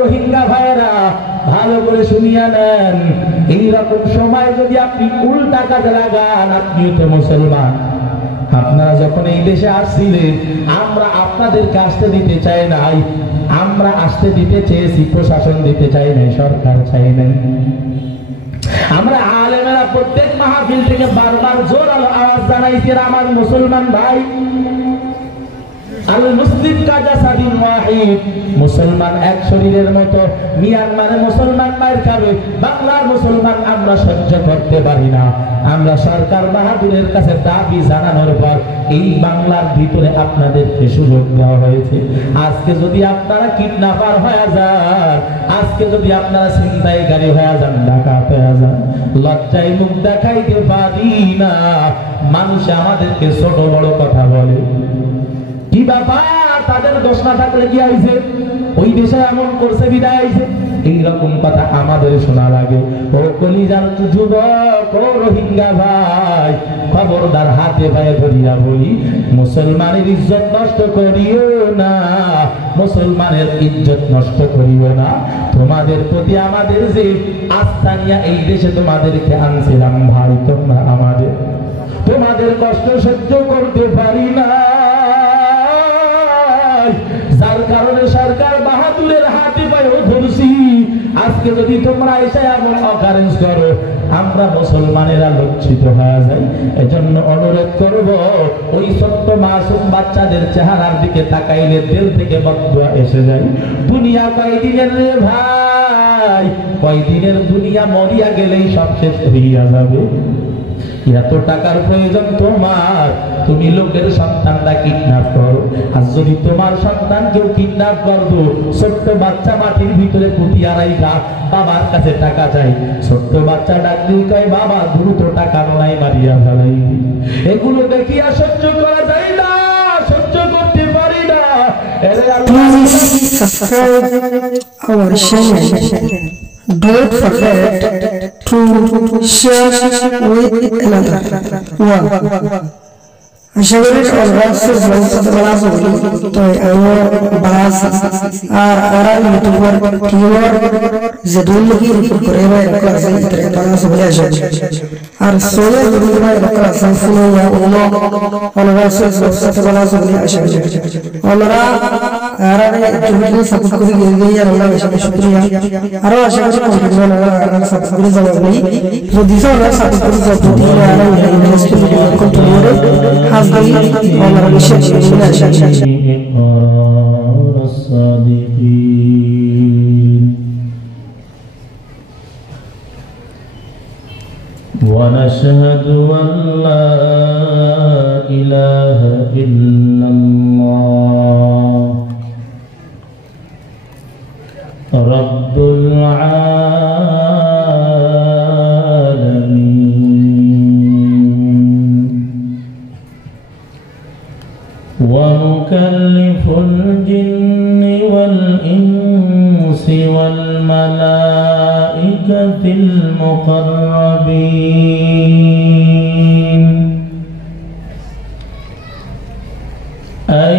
রোহিঙ্গা ভাইরা ভালো করে শুনিয়া নেন, এইরকম সময় যদি আপনি উল্টা কাজে লাগান, আপনি তো মুসলমান। আপনারা যখন এই দেশে আসছিলেন, আমরা আপনাদেরকে আসতে দিতে চাই নাই, আমরা আসতে দিতে চেয়েছি, প্রশাসন দিতে চাই নাই, সরকার চাই নাই। আমরা আলেমেরা প্রত্যেক মাহফিল থেকে বারবার জোর আওয়াজ জানাইছি, আমার মুসলমান ভাই, আল মুসলিম কাজাসাদিন ওয়াহিদ, মুসলমান এক শরীরের মতো। মিয়ানমারে মুসলমান মায়ের খাবে, বাংলার মুসলমান আমরা সহ্য করতে পারি না। আমরা সরকার বাহাদুরের কাছে দাবি জানানোর পর এই বাংলার ভিতরে আপনাদেরকে সুযোগ দেওয়া হয়েছে। আজকে যদি আপনারা কিডন্যাপার হয়ে যান, আজকে যদি আপনারা ছিনতাইকারী হয়ে যান, ডাকাত হয়ে যান, লজ্জায় মুখ দেখাইতে পারি না। মানুষ আমাদেরকে ছোট বড় কথা বলে, কি ব্যাপার, তাদের দোষ না থাকলে কি হয়েছে, ওই দেশে এমন করছে বিদায় হয়েছে, এইরকম কথা আমাদের শোনা লাগে। ও কলিজার যুবক, ও রোহিঙ্গা ভাই, খবরদার, হাতে পায়ে ধরিয়া বলি, মুসলমানের ইজ্জত নষ্ট করিও না, মুসলমানের ইজ্জত নষ্ট করিও না। তোমাদের প্রতি আমাদের যে আস্থা নিয়ে এই দেশে তোমাদেরকে আনছিলাম ভাই, তোমরা আমাদের, তোমাদের কষ্ট সহ্য করতে পারি না, যার কারণে সরকার বাহাদুরের হাতে পায়ে ধরছি। আজকে যদি তোমরা এসে এমন অকারেন্স করো, আমরা মুসলমানেরা লজ্জিত হয়ে যাই। এজন্য অনুরোধ করব, ওই ছোট্ট মাসুম বাচ্চাদের চেহারার দিকে তাকাইলে দিল থেকে বদদুয়া এসে যায়। দুনিয়া কয়দিনের রে ভাই, কয়দিনের দুনিয়া, মরিয়া গেলেই সব শেষ হইয়া যাবে। এত টাকার প্রয়োজন তোমার, তুমি লোকের সন্তানটা কিডন্যাপ করো। আর যদি তোমার সন্তান কেউ কিডন্যাপ করবো, ছোট্ট বাচ্চা মাটির ভিতরে পুঁতিয়া রাইখা বাবার কাছে টাকা চাই, ছোট্ট বাচ্চা ডাকলেই কয় বাবা দ্রুত টাকা নাই মারিয়া ফেলাই। এগুলো দেখিয়া সহ্য করা যায় না, সহ্য করতে পারি না। Don't forget to share with another one. আশা করি বাস আর ওরা ইউটিউবার টিউবার যেদুল কি রিপোর্ট করে ক্লাসে ক্লাস বলে আসে আর সোলে ভাই ক্লাস শুনে ইয়া ওনো ওনারা সাথে বলা বলে আসে ওনারা আরা তুমি সাপোর্ট করে গিয়ে আর ওনারা বেশি শুকরিয়া আর আশা করি কন্টিনিউ ওনারা সাপোর্ট করে যাবে যদি ওনারা সাপোর্ট করে যাবে আর ইনভেস্ট করে কন্টিনিউ ونشهد أن لا إله إلا الله رب ومكلف الجن والإنس والملائكة المقربين أن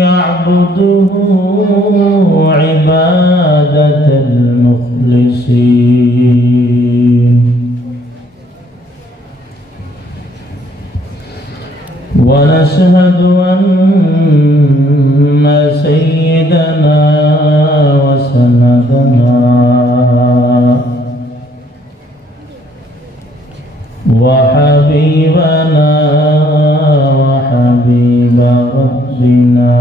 يعبده عبادة المخلصين ونشهد أن سيدنا وسندنا وحبيبنا وحبيب ربنا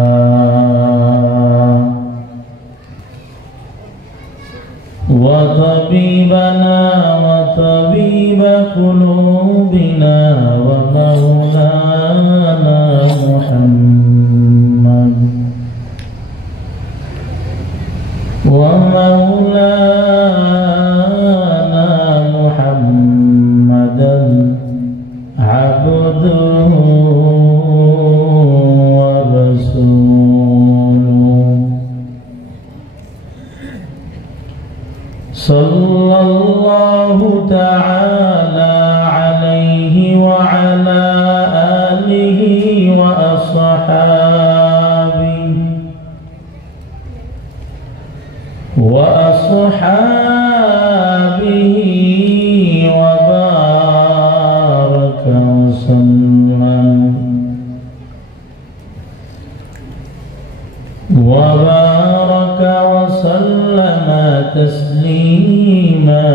وطبيبنا وطبيب قلوبنا ومولانا محمد محمدا عبده ورسوله صلى الله تعالى عليه وعلى آله وأصحابه وأصحابه وبارك وسلم تسليما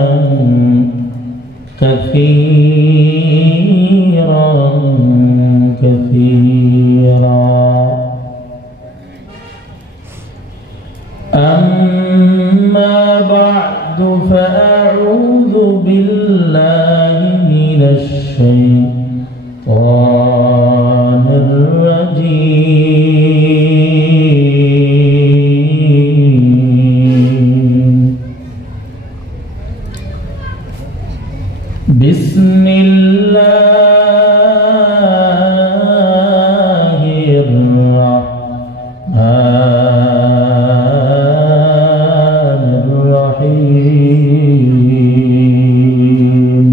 كثيرا أما بعد فأعوذ بالله من الشيطان الرجيم بسم الله الرحمن الرحيم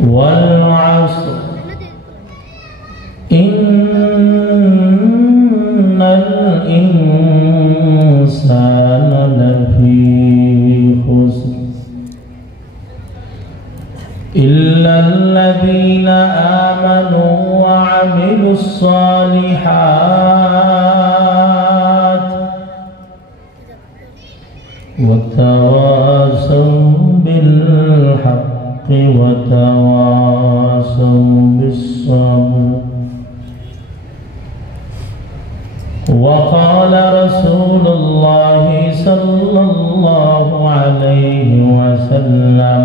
والعصر إن الإنسان لفي خسر إلا الذين آمنوا وعملوا الصالحات وتواصوا بالحق وتواصوا بالصبر وقال رسول الله صلى الله عليه وسلم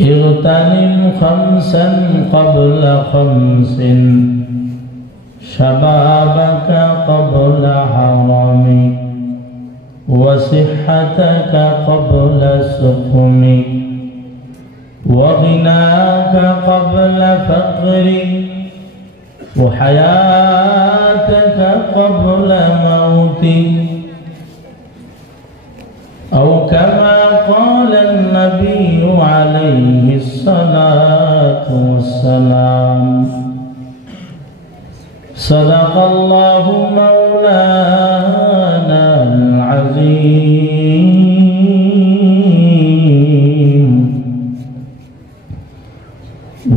اغتنم خمسا قبل خمس شبابك قبل حرمك وصحتك قبل سقمك وغناك قبل فقرك وحياتك قبل موتك أو كما قال النبي عليه الصلاة والسلام صدق الله مولانا العظيم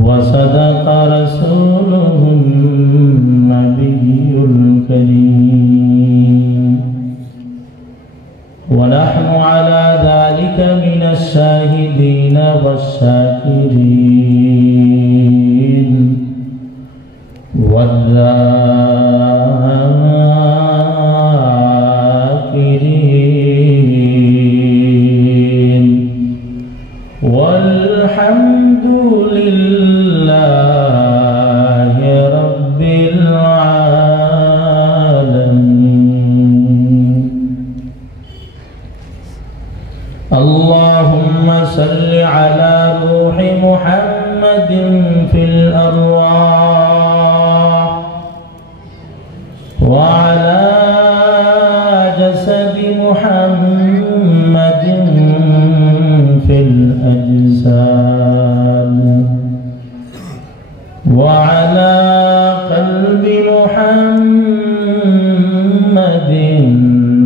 وصدق رسوله النبي الكريم ونحن على ذلك من الشاهدين والشاكرين والذاكرين والحمد لله رب العالمين. اللهم صل على روح محمد في الأرواح وعلى جسد محمد في الأجساد وعلى قلب محمد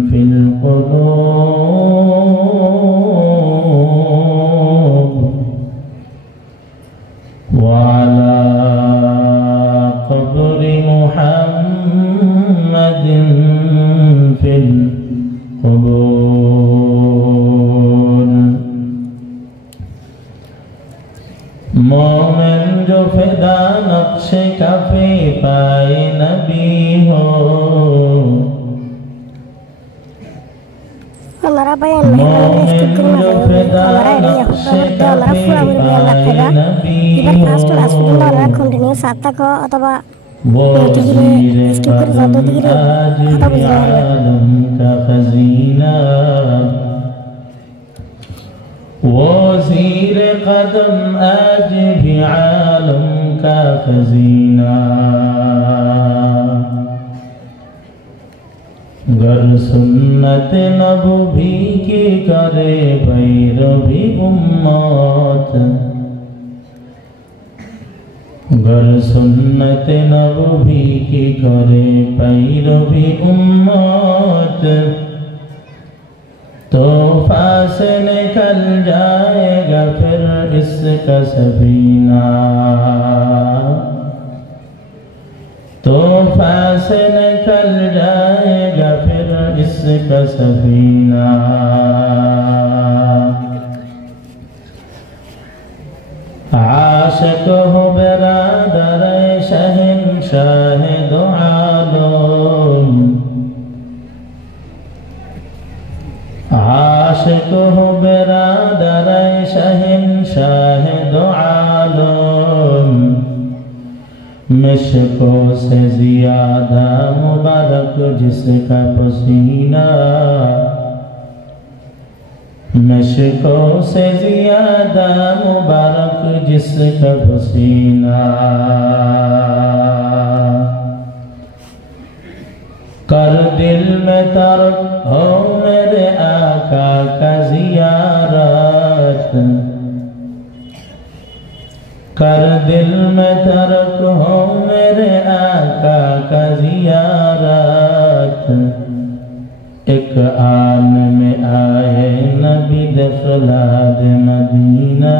في القلوب وعلى قبر محمد في القبور. मोमिन जो फिदा नक्शे कफे पाए नबी हो मोमिन जो फिदा नक्शे कफे पाए नबी हो वो ज़ीरे कदम आज भी आलम का खजीना वो ज़ीरे कदम आज भी आलम का खजीना गर सुन्नत नबवी की करे भैरवी उम्मत गर सुन्नत नबवी की करे पैरवी उम्मत तोहफा से निकल जाएगा फिर इसका सफीना तोहफा से निकल जाएगा फिर इसका सफीना आशिक हो बिरादर शहंशाह दो आलम आशिक हो बिरादर शहंशाह दो आलम मिश्कों से ज़्यादा मुबारक जिसका पसीना मिश्कों से ज़्यादा मुबारक जिसका पसीना कर दिल में तरक हो मेरे आका का ज़ियारत कर दिल में तरक हो मेरे आका का ज़ियारत एक आन में आए नबी दखलाद मदीना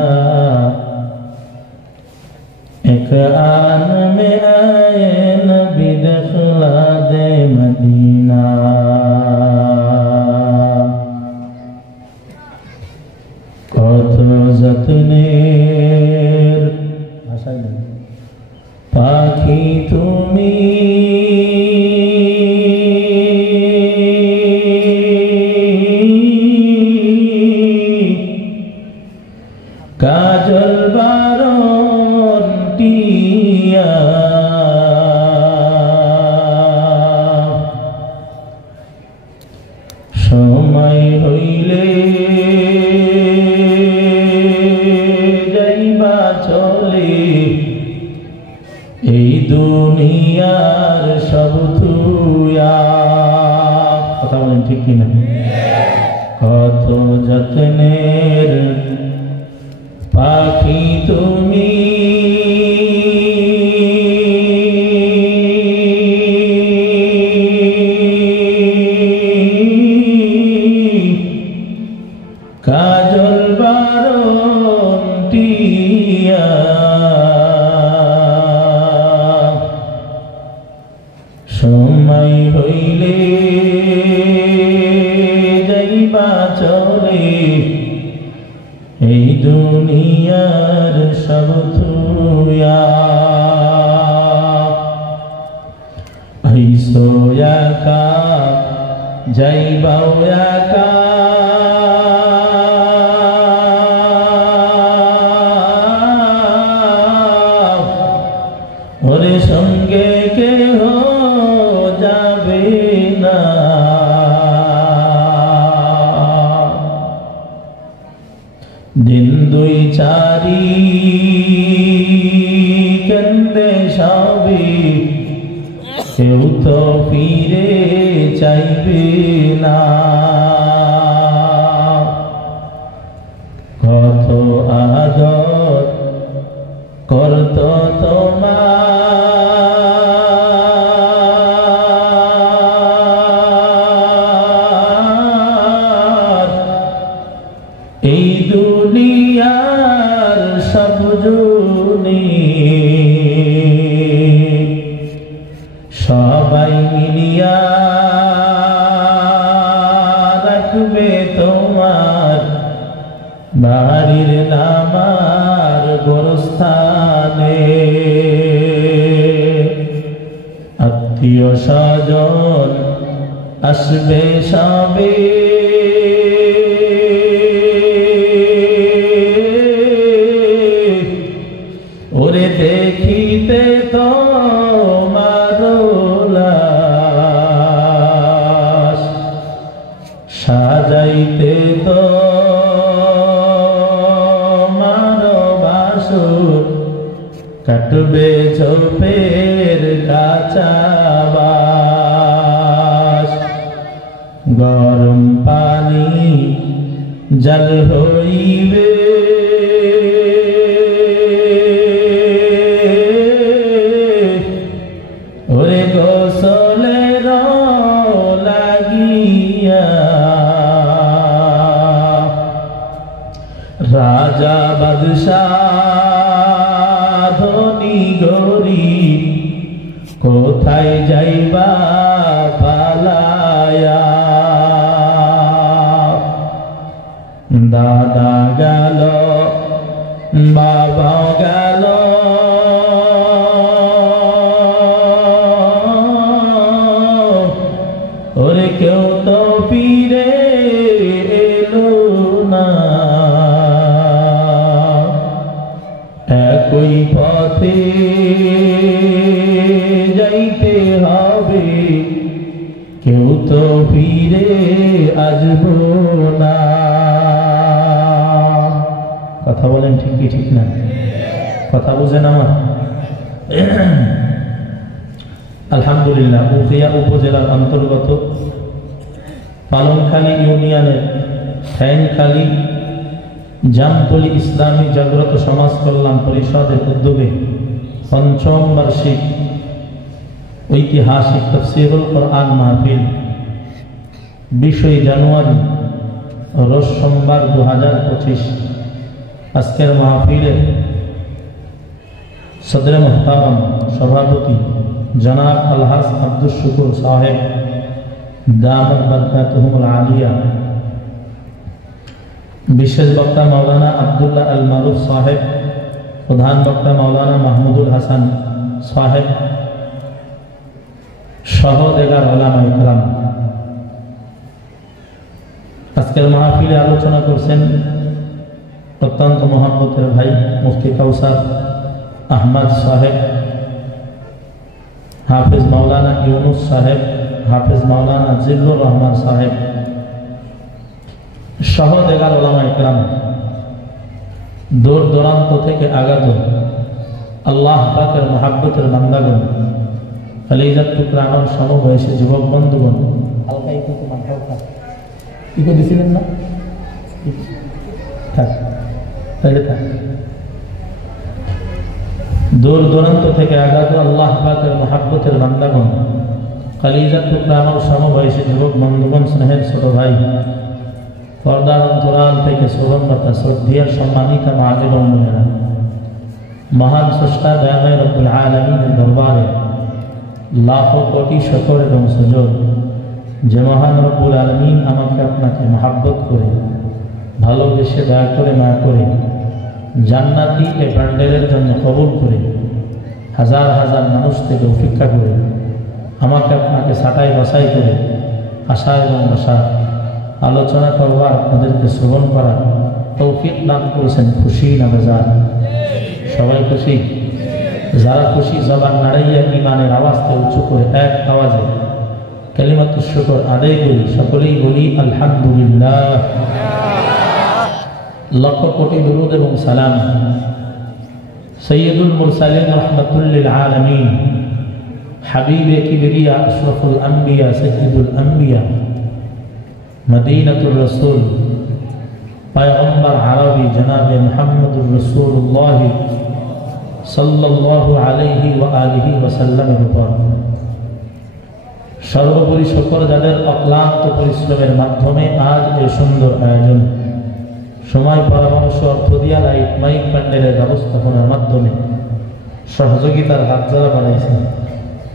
एक आन में आए नबी दखलाद मदीना कत যত্নের পাখি তুমি কাজল বারণ টিয়া সময় হইলে যাইবা চলে এই দুনিয়ার সব থুয়া কথা বলেন ঠিক কিনা কত যত্নের পাখি তুমি কাজল বারণ টিয়া সময় হইলে যাইবা চলে এই দুনিয়ার সব থুয়া আইসো একা যাইবাও একা ওরে সঙ্গে কেহ যাবে না দিন দুই চারি কেন্দ্রে সবে কেউ তো ফিরে চাইবে না কত আদর করত তোমার এই দুনিয়ার সব জনে সবাই মিলিয়া রাখবে তোমার বাড়ির নামার গোরস্থানে আত্মীয় স্বজন আসবে সবে ওরে দেখিতে তোমার লাশ সাজাইতে তোমার বাসর কাটবে ঝোপের কাঁচা বাস গরম পানি জল হইবে ওরে গোসলের লাগিয়া রাজা বাদশাহ ধনী গরিব কোথায় যাইবা পালায়া দাদা গেল বাবা গেল ওরে কেউ তো ফিরে এলো না একই পথে যাইতে হবে কেউ তো ফিরে আসবো না কথা বলেন ঠিক কি ঠিক না কথা বুঝেন আমার আলহামদুলিল্লাহ উখিয়া উপজেলার অন্তর্গত পালংখালী ইউনিয়নের ফ্যানখালী জামতলী ইসলামী জাগ্রত সমাজ কল্যাণ পরিষদের উদ্যোগে পঞ্চম বার্ষিক ঐতিহাসিক তাফসীরুল কোরআন মাহফিল 20 জানুয়ারি রোজ সোমবার 2025 আজকের মাহফিলের সদরে মুহতারাম সভাপতি জনাব আলহাজ আব্দুল শুকুর সাহেব দামাত বরকাতুহুল আলিয়া, বিশেষ বক্তা মাওলানা আব্দুল্লাহ আল মারুফ সাহেব, প্রধান বক্তা মাওলানা মাহমুদুল হাসান সাহেব সহ 11 উলামায়ে কেরাম। আজকের মাহফিলে আলোচনা করছেন অত্যন্ত মহব্বতের ভাই মুফতি কাউসার আহমদ সাহেব, হাফিজ মাওলানা ইউনুস সাহেব, হাফিজ মাওলানা জিল্লুর রহমান সাহেব সহ 11 উলামায়ে কেরাম। দূর দূরান্ত থেকে আগত আল্লাহ পাকের মহব্বতের বান্দাগণ, কলিজার টুকরা আমার সমবয়সী যুবক বন্ধুগণ, হালকা একটু তোমার হালকা ইকো দিছিলেন না থাক তাহলে থাক। দূর দূরান্ত থেকে আগত আল্লাহ পাকের মহব্বতের বান্দাগণ, কলিজার টুকরা আমার সমবয়সী যুবক বন্ধুগণ, স্নেহের ছোট ভাই, পর্দার অন্তরাল থেকে সুরম্বতা শ্রদ্ধিয়ার সম্মানিতা মা এবং বোনেরা, মহান স্রষ্টা দয়াময় রব্বুল আলামিনের দরবারে লাখো কোটি শুকর এবং সুজুদ যে মহান রব্বুল আলামিন আমাকে আপনাকে মহব্বত করে ভালোবেসে দয়া করে মায়া করে জান্নাতি এই প্যান্ডেলের জন্য কবুল করে হাজার হাজার মানুষ থেকে উপেক্ষা করে আমাকে আপনাকে ছাঁটাই বাছাই করে আশা এবং আশা আলোচনা করবার আপনাদেরকে শ্রবণ করার তৌফিক দান করেছেন। খুশি না বেজার? সবাই খুশি? যারা খুশি জবান নাড়াইয়া ইমানের আওয়াজকে উঁচু করে এক আওয়াজে কালিমাতুশ শুকর আদায় করি, সকলেই বলি আলহামদুলিল্লাহ। লক্ষ কোটি দুরূদ এবং সালাম সৈয়দুল মুরসালিন রাহমাতুল লিল আলামিন, হাবিবে কিবরিয়া, আশরাফুল আম্বিয়া, সাইয়্যিদুল আম্বিয়া, মদিনাতুর রাসূল, পয়গম্বর আরবি জনাবে মুহাম্মদুর রাসূলুল্লাহ সাল্লাল্লাহু আলাইহি ওয়া আলিহি ওয়াসাল্লামের উপর সর্বোপরি শুকর যাদের অক্লান্ত পরিশ্রমের মাধ্যমে আজ এই সুন্দর আয়োজন, সময় পরামর্শ, অর্থ দিয়া লাইট মাইক প্যান্ডেলের ব্যবস্থাপনার মাধ্যমে সহযোগিতার হাত যারা বাড়াইছেন,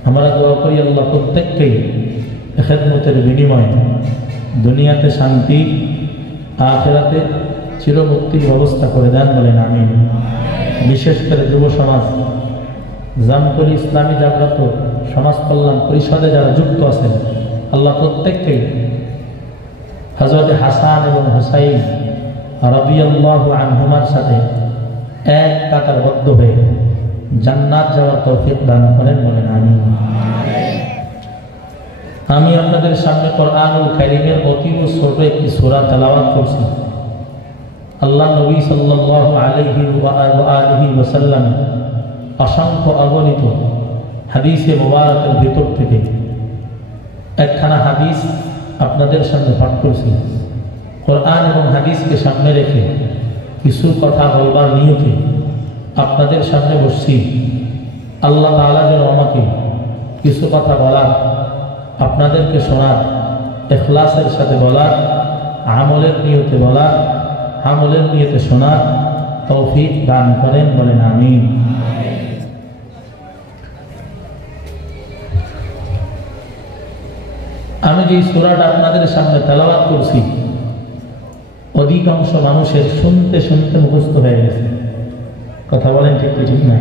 আমরা দোয়া করি আল্লাহ প্রত্যেককেই খেদমতের বিনিময়ে দুনিয়াতে শান্তি, আখিরাতে চিরমুক্তির ব্যবস্থা করে দেন, বলেন আমিন। বিশেষ করে যুব সমাজ, জামতলী ইসলামী জাগ্রত সমাজ কল্যাণ পরিষদে যারা যুক্ত আছেন, আল্লাহ প্রত্যেককে হযরত হাসান এবং হুসাইন রাদিয়াল্লাহু আনহুমার সাথে এক কাতারবদ্ধ হয়ে জান্নাত যাওয়ার তৌফিক দান করেন, বলেন আমিন। আমি আপনাদের সামনে কোরআনুল কারীমের অতি ছোট একটি সূরা তেলাওয়াত করছি। আল্লাহ নবী সাল্লাল্লাহু আলাইহি ওয়া আলিহি ওয়াসাল্লাম অসংখ্য অগণিত হাদিসে মুবারকের ভিতর থেকে একখানা হাদিস আপনাদের সামনে পাঠ করছি। কোরআন এবং হাদিসকে সামনে রেখে কিছু কথা বলবার নিয়তে আপনাদের সামনে বসছি। আল্লাহ তাআলা যেন আমাকে কিছু কথা বলার, আপনাদেরকে শোনার, ইখলাসের সাথে বলার, আমলের নিয়তে বলার, আমলের নিয়তে শোনার তৌফিক দান করেন, বলেন আমিন। আমি যে সূরাটা আপনাদের সামনে তেলাওয়াত করছি, অধিকাংশ মানুষের শুনতে শুনতে মুখস্থ হয়ে গেছে। কথা বলেন ঠিক কি ঠিক না?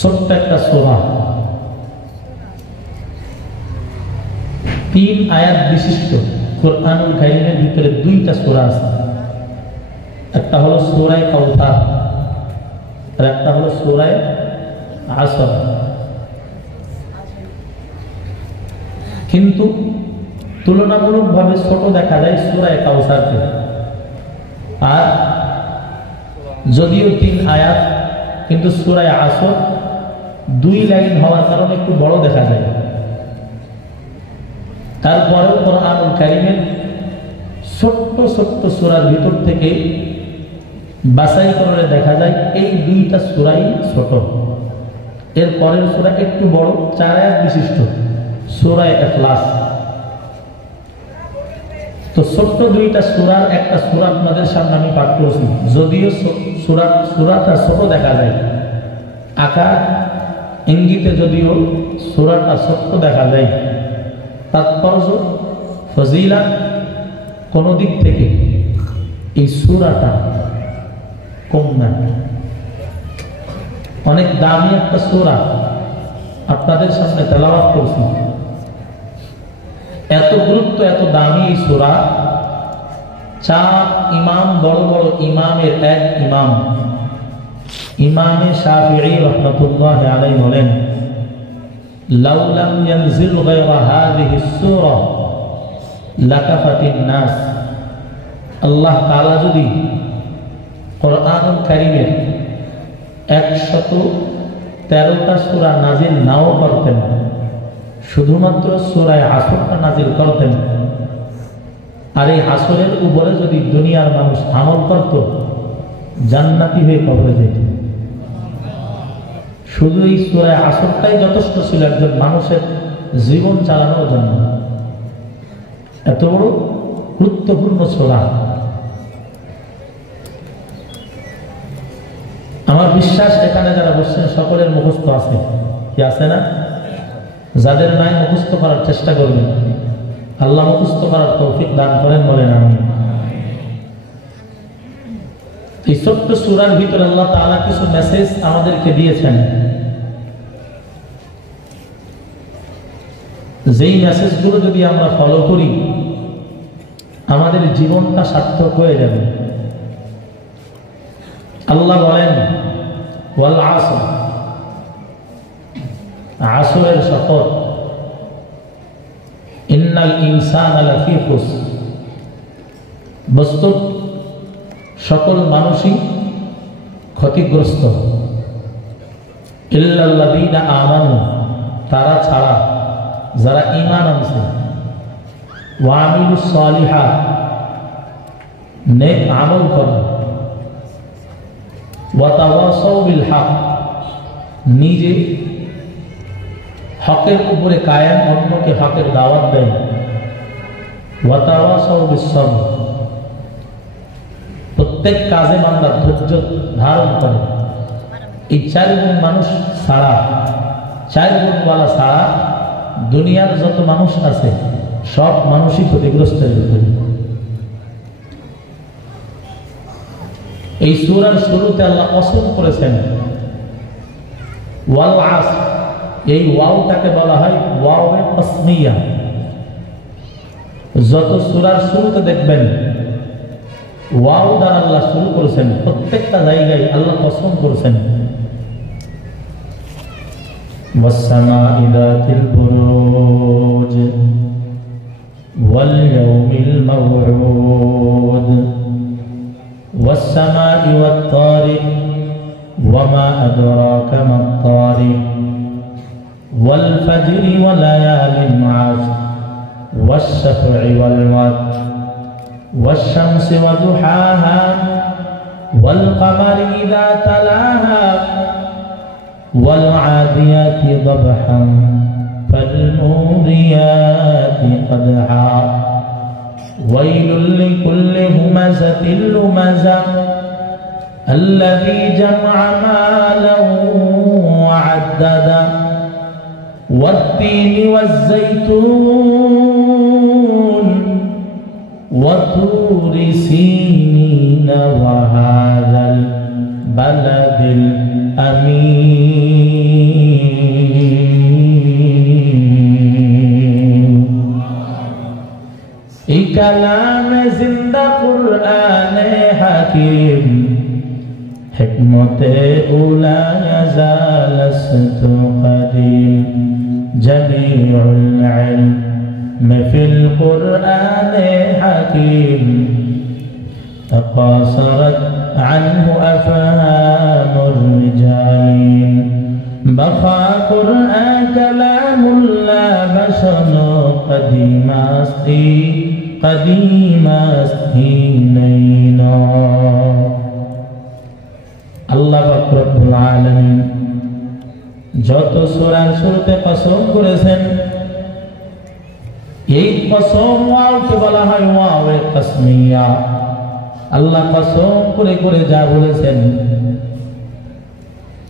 ছোট্ট একটা সূরা, 3 আয়াত বিশিষ্ট কুরআনুল কারীমের ভিতরে 2টা সূরা আছে। একটা হলো সূরা কাউসার আর একটা হলো সূরা আসর। কিন্তু তুলনামূলকভাবে ছোট দেখা যায় সূরা কাউসারকে, আর যদিও 3 আয়াত, কিন্তু সূরা আসর 2 লাইন হওয়ার কারণে একটু বড় দেখা যায়। তারপরেও কুরআনুল কারীমের ছোট্ট ছোট্ট সূরার ভিতর থেকে বাছাই করে দেখা যায় এই 2টা সূরাই ছোট। এর পরের সূরা একটু বড়, 4 আয়াত বিশিষ্ট সূরা ইখলাস। তো ছোট্ট 2টা সূরার একটা সূরা আপনাদের সামনে আমি পাঠ করছি। যদিও সূরাটা ছোট দেখা যায়, আকার ইঙ্গিতে যদিও সূরাটা ছোট্ট দেখা যায়, তাৎপর্য ফজিলাত কোন দিক থেকে এই সূরাটা কম না। অনেক দামি একটা সূরা আপনাদের সামনে তেলাওয়াত করছি। এত গুরুত্ব, এত দামি এই সূরা, 4 ইমাম, বড় বড় ইমামের এক ইমাম ইমামে শাফিঈ রাহমাতুল্লাহি আলাইহি বলেন, লাউ লাম ইয়ানজিল গায়রা হাযিহিস সূরা লাকাফাতিন নাস। আল্লাহ তাআলা যদি কুরআনুল কারীমের 113টা সূরা নাজিল নাও করতেন, শুধুমাত্র সূরা আসরটা নাজিল করতেন, আর এই আসরের উপরে যদি দুনিয়ার মানুষ আমল করত, জান্নাতি হয়ে কবরে যেত। শুধু এই সূরা আসরটাই যথেষ্ট ছিল একজন মানুষের জীবন চালানোর জন্য। এত বড় গুরুত্বপূর্ণ সূরা। আমার বিশ্বাস এখানে যারা বসছেন সকলের মুখস্থ আছে, কি আছে না? যাদের নাই মুখস্থ করার চেষ্টা করবেন, আল্লাহ মুখস্থ করার তৌফিক দান করেন, বলেন আমিন। এই ছোট্ট সূরার ভিতরে আল্লাহ তাআলা কিছু মেসেজ আমাদেরকে দিয়েছেন, যেই মেসেজগুলো যদি আমরা ফলো করি আমাদের জীবনটা সার্থক হয়ে যাবে। আল্লাহ বলেন, ওয়াল আসর, আসরের শপথ, ইন্নাল ইনসানা লাফি খুসর, বস্তু সকল মানুষই ক্ষতিগ্রস্ত, ইল্লাল্লাযীনা আমানু, তারা ছাড়া যারা ঈমান আনছে, ওয়া আমিলুস সালিহাত, নেক আমল করে, ওয়া তাওয়াসাউ বিল হক, নিজে হকের উপরে কায়েম, অন্যকে হকের দাওয়াত দেয়, ওয়া তাওয়াসাউ বিস সবর, প্রত্যেক কাজে আমরা ধৈর্য ধারণ করে। এই 4 গুণ মানুষ ছাড়া, 4 গুণওয়ালা ছাড়া দুনিয়ার যত মানুষ আছে সব মানুষই ক্ষতিগ্রস্ত হয়ে যাবে। এই সূরার শুরুতে আল্লাহ কসম করেছেন ওয়াল আসর, এই ওয়াওটাকে বলা হয় ওয়াওয়ে তাসমিয়া। যত সূরার শুরুতে দেখবেন ওয়াও দ্বারা আল্লাহ শুরু করেছেন, প্রত্যেকটা জায়গায় আল্লাহ কসম করেছেন। ওয়াস-সামাই যাতিল বুরুজ ওয়াল ইয়াউমিল মাওউদ ওয়াস-সামাই ওয়াত-তারিক ওয়া মা আদরাকা মাত-তারিক ওয়াল ফাজরি ওয়া লায়ালিন আশর ওয়াশ-শাফঈ ওয়াল ওয়াতর والشمس وضحاها والقمر إذا تلاها والعاديات ضبحا فالموريات قدحا ويل لكل همزة لمزة الذي جمع مالا وعددا والتين والزيتون وطور سينين وهذا البلد الأمين كلام زندہ قرآن حکیم حکمت اولا یزال است قدیم جمیع العلم فی القرآن حکیم تقاصرت عنه افهام الرجال بقى قرآن كلام الله بشر قديم أستي قديم أستينينا الله رب العالمين যত সূরার শুরুতে কসম করেছেন এই কসম ওয়াওকে বলা হয় ওয়াওয়ে কসমিয়া আল্লাহ কসম করে করে যা বলেছেন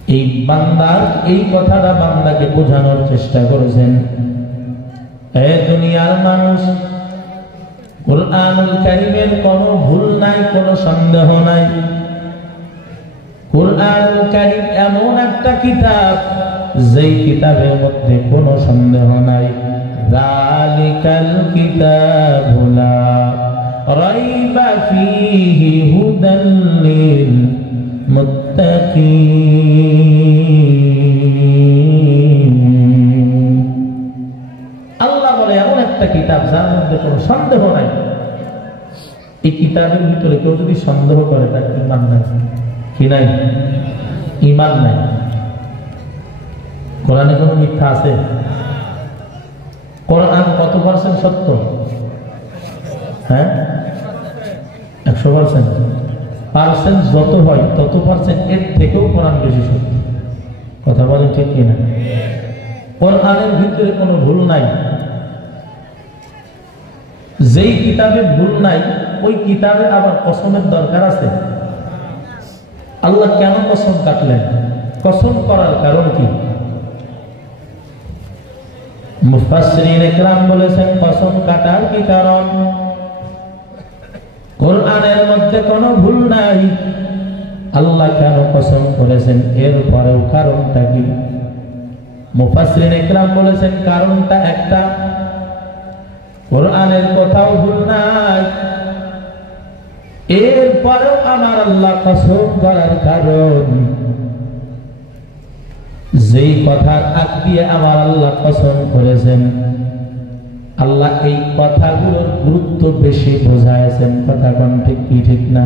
এই বান্দার এই কথাটা বান্দাকে বোঝানোর চেষ্টা করেছেন এই দুনিয়ার মানুষ কুরআনুল কারীমের কোনো ভুল নাই কোনো সন্দেহ নাই কুরআনুল কারীম এমন একটা কিতাব যেই কিতাবের মধ্যে কোনো সন্দেহ নাই যালিকাল কিতাবু লা রাইবা ফীহি হুদাল লিল মুত্তাকিন আল্লাহ বলে এমন একটা কিতাব যার মধ্যে কোনো সন্দেহ নাই এই কিতাবের ভিতরে কেউ যদি সন্দেহ করে তার ঈমান নাই কি নাই ঈমান নাই কোরআনে কোনো মিথ্যা আছে কোরআন কত পার্সেন্ট সত্য হ্যাঁ 100% পার্সেন্ট যত হয় তত পার্সেন্ট এর থেকেও কোরআন বেশি সত্য কথা বলেন ঠিক কিনা কোরআনের ভিতরে কোনো ভুল নাই যেই কিতাবে ভুল নাই ওই কিতাবে আবার কসমের দরকার আছে আল্লাহ কেন কসম কাটলেন কসম করার কারণ কি মুফাসসিরিন ইকরাম বলেছেন কসম কাটার কি কারণ কোরআনের মধ্যে কোনো ভুল নাই আল্লাহ কেন কসম করেছেন এর পরেও কারণটা কি মুফাসসিরিন ইকরাম বলেছেন কারণটা একটা কোরআনের কোথাও ভুল নাই এর পরেও আমার আল্লাহ কসম করার কারণ যেই কথার আগ দিয়ে আমার আল্লাহ কসম করেছেন আল্লাহ এই কথাগুলোর গুরুত্ব বেশি বোঝায়ছেন কথা কোন ঠিক কি ঠিক না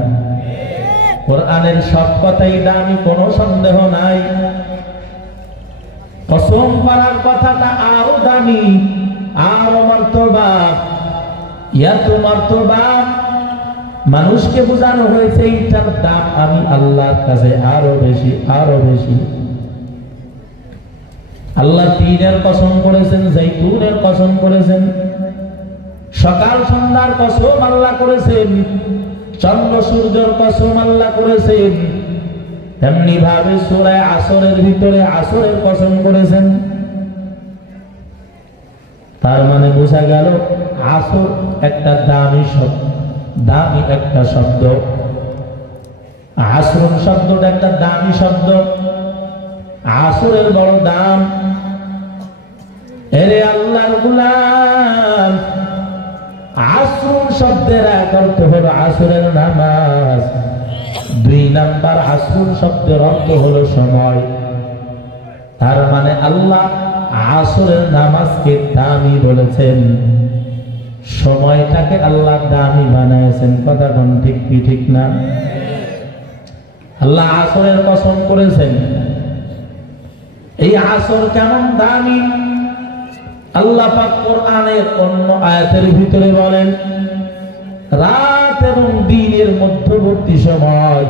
কোরআনের সব কথাই দামি কোনো সন্দেহ নাই কসম করার কথাটা আরো দামি আরো মর্তবা এত মর্তবা মানুষকে বোঝানো হয়েছে এইটার দাম আমি আল্লাহর কাছে আরো বেশি আরো বেশি আল্লাহ তিনের কসম করেছেন জাইতুনের কসম করেছেন সকাল সন্ধ্যার কসম আল্লাহ করেছেন চন্দ্র সূর্যের কসম আল্লাহ করেছেন তেমনি ভাবে সূরা আসরের ভিতরে আসরের কসম করেছেন তার মানে বোঝা গেল আসর একটা দামি শব্দ দামি একটা শব্দ আসর শব্দটা একটা দামি শব্দ আসরের বড় দাম এরে আল্লাহর গোলাম আসর শব্দের এক অর্থ হলো আসরের নামাজ দুই নাম্বার আসর শব্দের অর্থ হলো সময় তার মানে আল্লাহ আসরের নামাজকে দামি বলেছেন সময়টাকে আল্লাহ দামি বানাইছেন কথা কোন ঠিক কি ঠিক না আল্লাহ আসরের কসম করেছেন এই আসর কেমন দামি আল্লাহ পাক কোরআনের অন্য আয়াতের ভিতরে বলেন রাত এবং দিনের মধ্যবর্তী সময়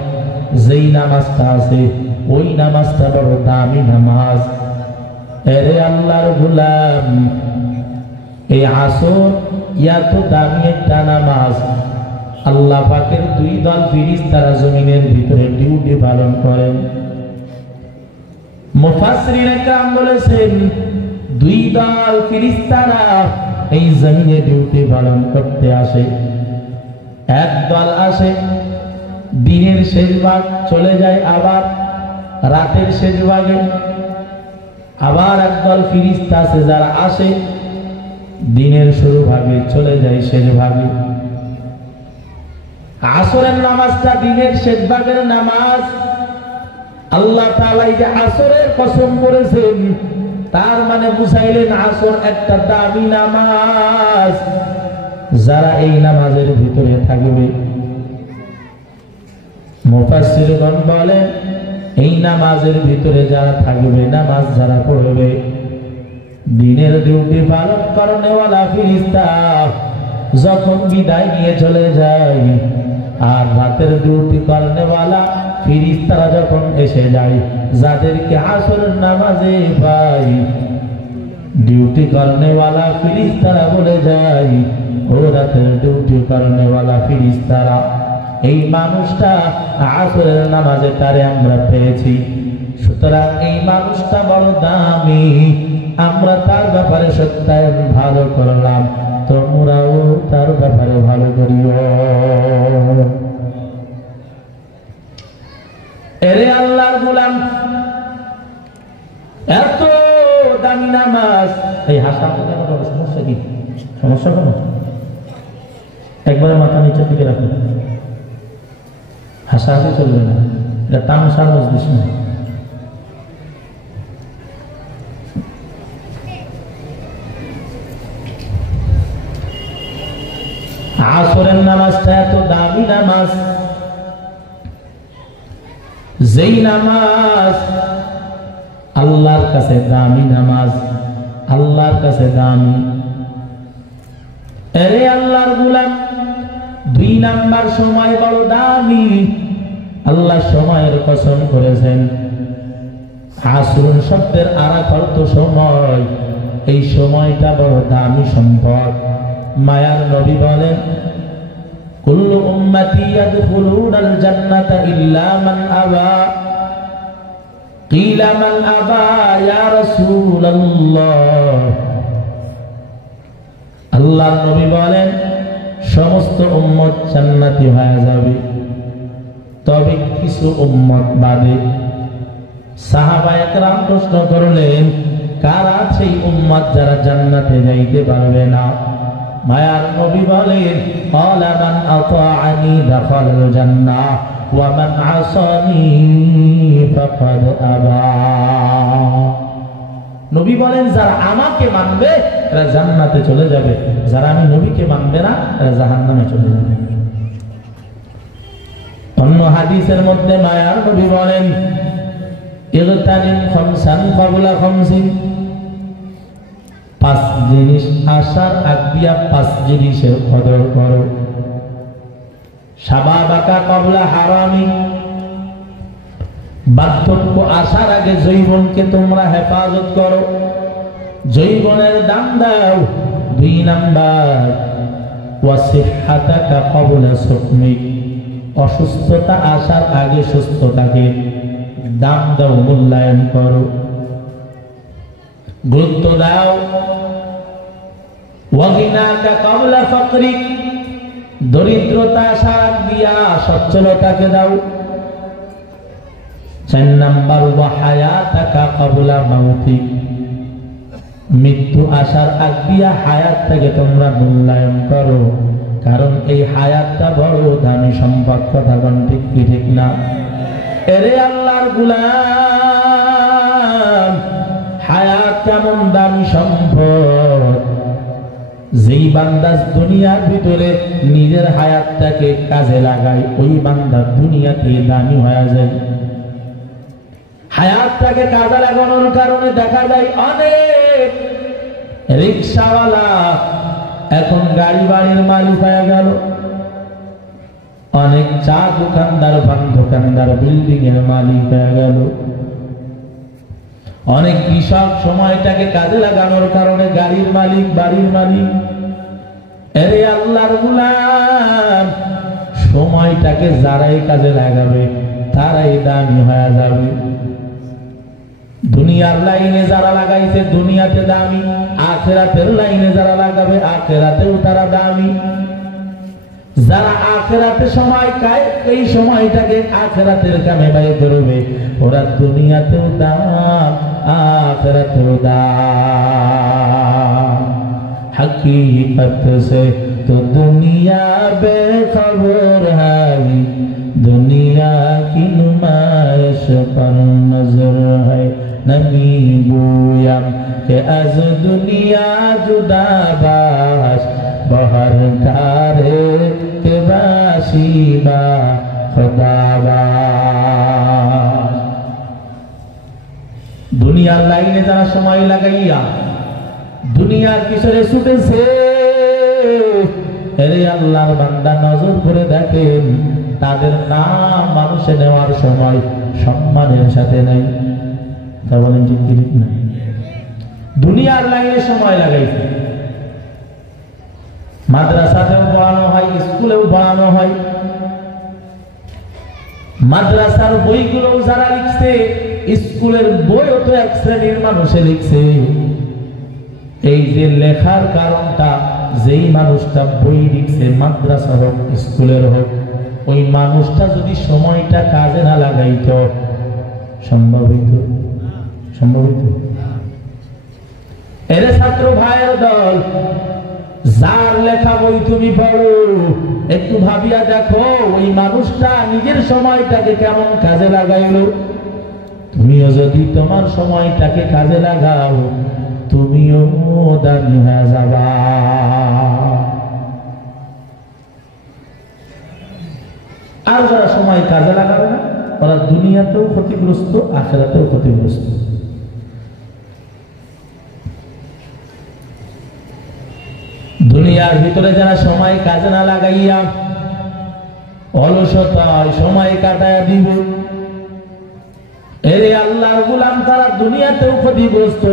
যেই নামাজটা আছে ওই নামাজটা বড় দামি নামাজ। এরে আল্লাহর গোলাম, এই আসর এত দামি একটা নামাজ, আল্লাহ পাকের দুই দল ফেরেশতারা জমিনের ভিতরে ডিউটি পালন করেন। মুফাসসিরিনে কেরাম বলেছেন দুই দল ফেরেশতারা এই জমিনে ডিউটি পালন করতে আসে। এক দল আসে দিনের শেষ ভাগ, চলে যায় আবার রাতের শেষ ভাগে। আবার একদল ফেরেশতা আছে যারা আসে দিনের শুরু ভাগে, চলে যায় শেষ ভাগে। আসরের নামাজটা দিনের শেষ ভাগের নামাজ। আল্লাহ তাআলা এই যে আসরের কসম করেছেন, তার মানে বুঝাইলেন আসর একটা দামি নামাজ। যারা এই নামাজের ভিতরে থাকবে, মুফাসসিরগণ বলেন এই নামাজের ভিতরে যারা থাকবে, নামাজ যারা পড়বে, দিনের ডিউটি পালন করনেওয়ালা ফেরেশতা যখন বিদায় নিয়ে চলে যায়, আর রাতের ডিউটি করনেওয়ালা ফেরেশতারা যখন এসে যায়, যাদেরকে আসরের নামাজে পাই, ডিউটি করনেওয়ালা ফেরেশতারা বলে যায়, ও রাতের ডিউটি করনেওয়ালা ফেরেশতারা, এই মানুষটা আসরের নামাজে তারে আমরা পেয়েছি, সুতরাং এই মানুষটা বড় দামি, আমরা তার ব্যাপারে সত্যায়ন ভালো করলাম, তোমরাও তার ব্যাপারে ভালো করিও। এরে আল্লাহর গোলাম, এত দামি নামাজ, এই হাসা কেন করে? সমস্যা কি? সমস্যা কেন? একবারে মাথা নিচের দিকে রাখুন, হাসাহাসি চলবে না, এটা তামসার মজলিস না। আসরের নামাজটা এত দামি নামাজ, যেই নামাজ আল্লাহর কাছে দামি নামাজ, আল্লাহর কাছে দামি। এরে আল্লাহর গোলাম, দুই নাম্বার সময় বড় দামি। আল্লাহ সময়ের কসম করেছেন, আসর শব্দের আরেক অর্থ সময়, এই সময়টা বড় দামি সম্পদ। মায়ার নবী বলেন, কুল্লু উম্মতি ইয়াদখুলুনাল জান্নাতা ইল্লা মান আবা, কিলা মান আবা ইয়া রাসূলুল্লাহ। আল্লাহর নবী বলেন, সমস্ত উম্মত জান্নাতি হয়ে যাবে, তবে কিছু উম্মত বাদে। সাহাবায়ে কেরাম প্রশ্ন করলেন, কারা সেই উম্মত যারা জান্নাতে যাইতে পারবে না? মায়ার নবী বলেন, ক্বালা মান আতাআনি দাখালাল জান্নাহ ওয়া মান আসানি ফাকাদ আবা। নবী বলেন, যারা আমাকে মানবে এরা জান্নাতে চলে যাবে, যারা আমি নবীকে মানবে না এরা জাহান্নামে চলে যাবে। অন্য হাদিসের মধ্যে মায়ার নবী বলেন, ইগতানিম খামসান ক্বাবলা খামসিন, পাঁচ জিনিস আসার আগ দিয়া পাঁচ জিনিসের কদর করো। শাবাবাকা ক্বাবলা হারামি, বার্ধক্য আসার আগে যৌবনকে তোমরা হেফাজত করো, যৌবনের দাম দাও। দুই নাম্বার, ওয়াসিহহাতাকা ক্বাবলা সুকমিক, অসুস্থতা আসার আগে সুস্থতাকে দাম দাও, মূল্যায়ন করো, গুরুত্ব দাও। ওয়াগিনাকা ক্বাবলা ফাকরিক, দরিদ্রতা আসার আগ দিয়া সচ্ছলতাকে দাও। চার নাম্বার, ওয়াহায়াতাকা ক্বাবলা মাউতিক, মৃত্যু আসার আগ দিয়া হায়াতটাকে তোমরা মূল্যায়ন করো, কারণ এই হায়াতটা বড় দামি সম্পদ। কথা কোন ঠিক কি ঠিক না? এরে আল্লাহর গোলাম, হায়াত কেমন দামি সম্পদ, যেই বান্দা দুনিয়ার ভিতরে নিজের হায়াতটাকে কাজে লাগায়, ওই বান্দা দুনিয়াতে দামি হয়ে যায়। হায়াতটাকে কাজে লাগানোর কারণে দেখা যায় অনেক রিকশাওয়ালা এখন গাড়ি বাড়ির মালিক হয়ে গেল, অনেক চা দোকানদার, পান দোকানদার বিল্ডিং এর মালিক হয়ে গেল। অনেক কৃষক সময়টাকে কাজে লাগানোর কারণে গাড়ির মালিক, বাড়ির মালিক। এরে আল্লাহর গোলাম, সময়টাকে যারাই কাজে লাগাবে তারাই দামি হয়ে যাবে। দুনিয়ার লাইনে যারা লাগাইছে দুনিয়াতে দামি, আখিরাতের লাইনে যারা লাগাবে আখিরাতেও তারা দামি। যারা আখিরাতে সময় খায় এই সময়টাকে আখিরাতের কামে ব্যয় করবে, ওরা দুনিয়াতেও দাম আখিরাতেও দাম। हकीकत से तो दुनिया बेखबर है, दुनिया की नुमाइश पर नजर है। नमी गोयम के अज दुनिया जुदा बाश, बहर कारे के बाशिबा खुदाबाश। दुनिया लाइने जरा समय लगाइया দুনিয়ার পিছনে ছুটেছে, এরে আল্লাহর বান্দা নজর করে দেখেন তাদের নাম মানুষে নেওয়ার সময় সম্মানের সাথে নাই। তা বলেন ঠিক ঠিক না? দুনিয়ার লাইনে সময় লাগাইছে। মাদ্রাসাতেও পড়ানো হয়, স্কুলেও পড়ানো হয়। মাদ্রাসার বইগুলো যারা লিখছে, স্কুলের বইও তো এক শ্রেণীর মানুষে লিখছে। এই যে লেখার কারণটা, যেই মানুষটা বই লিখছে, মাদ্রাসা হোক স্কুলের হোক, ওই মানুষটা যদি সময়টা কাজে না লাগাইত সম্ভব হইত? সম্ভব হইত? এর ছাত্র ভাইয়ের দল, যার লেখা বই তুমি পড়ো, একটু ভাবিয়া দেখো ওই মানুষটা নিজের সময়টাকে কেমন কাজে লাগাইল। তুমিও যদি তোমার সময়টাকে কাজে লাগাও, তুমিও দামি হয়ে যাবা। আর যারা সময় কাজে লাগাবে না, ওরা দুনিয়াতেও ক্ষতিগ্রস্ত, আখিরাতেও ক্ষতিগ্রস্ত। দুনিয়ার ভিতরে যারা সময় কাজে না লাগাইয়া অলসতায় সময় কাটায় দিবে, এরে আল্লাহর গোলাম, তারা দুনিয়াতেও ক্ষতিগ্রস্ত,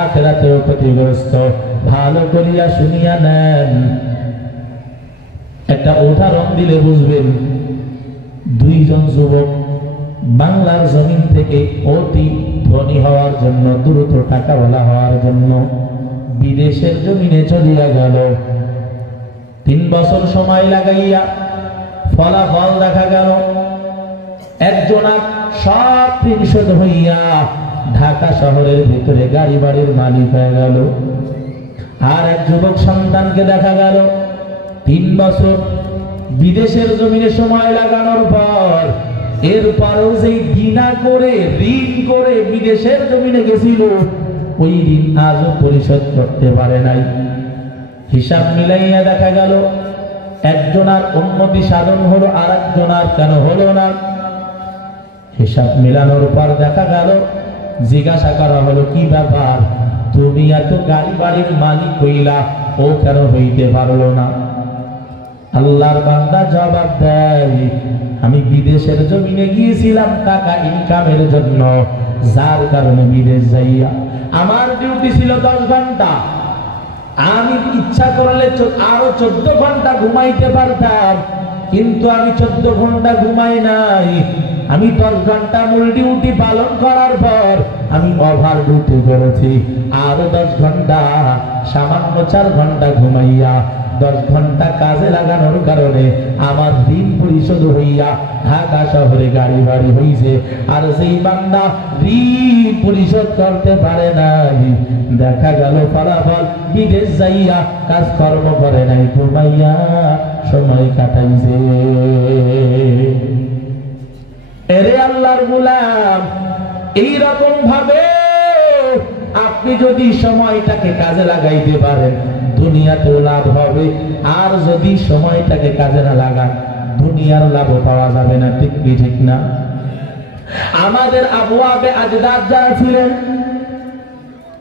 আখিরাতেও ক্ষতিগ্রস্ত। ভালো করিয়া শুনিয়া নেন, একটা উদাহরণ দিলে বুঝবেন। দুইজন যুবক বাংলার জমিন থেকে অতি ধনী হওয়ার জন্য, দ্রুত টাকাওয়ালা হওয়ার জন্য বিদেশের জমিনে চলিয়া গেল। 3 বছর সময় লাগাইয়া ফলাফল দেখা গেল। একজনা সব ঋণ শোধ হইয়া ঢাকা শহরের ভিতরে গাড়ি বাড়ির মালিক হয়ে গেল। আর এক যুবক সন্তানকে দেখা গেল 3 বছর বিদেশের জমিনে সময় লাগানোর পর, এরপরও যে গিনা করে ঋণ করে বিদেশের জমিনে গেছিল, ওই ঋণ আজও পরিশোধ করতে পারে নাই। হিসাব মিলাইয়া দেখা গেল একজনার উন্নতি সাধন হলো, আর একজনার কেন হলো না। হিসাব মিলানোর পর দেখা গেল, জিজ্ঞাসা করা হলো কি ব্যাপার, তুমি এত গাড়ি বাড়ির মালিক হইলা, ও কেন হইতে পারলো না? আল্লাহর বান্দা জবাব দেয়, আমি বিদেশের জমিনে গিয়েছিলাম টাকা ইনকামের জন্য, যার কারণে বিদেশ যাইয়া আমার ডিউটি ছিল 10 ঘন্টা। আমি ইচ্ছা করলে আরো 14 ঘন্টা ঘুমাইতে পারতাম, কিন্তু আমি 14 ঘন্টা ঘুমাই নাই। আমি 10 ঘন্টা মূল ডিউটি পালন করার পর আমি ওভার ডিউটি করেছি। আরো 10 ঘন্টা, সামান্য 4 ঘন্টা ঘুমাইয়া 10 ঘন্টা কাজে লাগানোর কারণে আমার ঋণ পরিশোধ হইয়া ঢাকা শহরে গাড়ি বাড়ি হইছে। আর সেই বান্দা ঋণ পরিশোধ করতে পারে নাই, দেখা গেল ফলাফল বিদেশ যাইয়া কাজকর্ম করে নাই, ঘুমাইয়া সময় কাটাইছে। এরে আল্লাহর গোলাম, এইরকম ভাবে আপনি যদি সময়টাকে কাজে লাগাইতে পারেন, দুনিয়াতেও লাভ হবে। আর যদি সময়টাকে কাজে না লাগান, দুনিয়ার লাভ পাওয়া যাবে না। ঠিক কি ঠিক না? আমাদের আবু আবে আজদাদ যারা ছিলেন,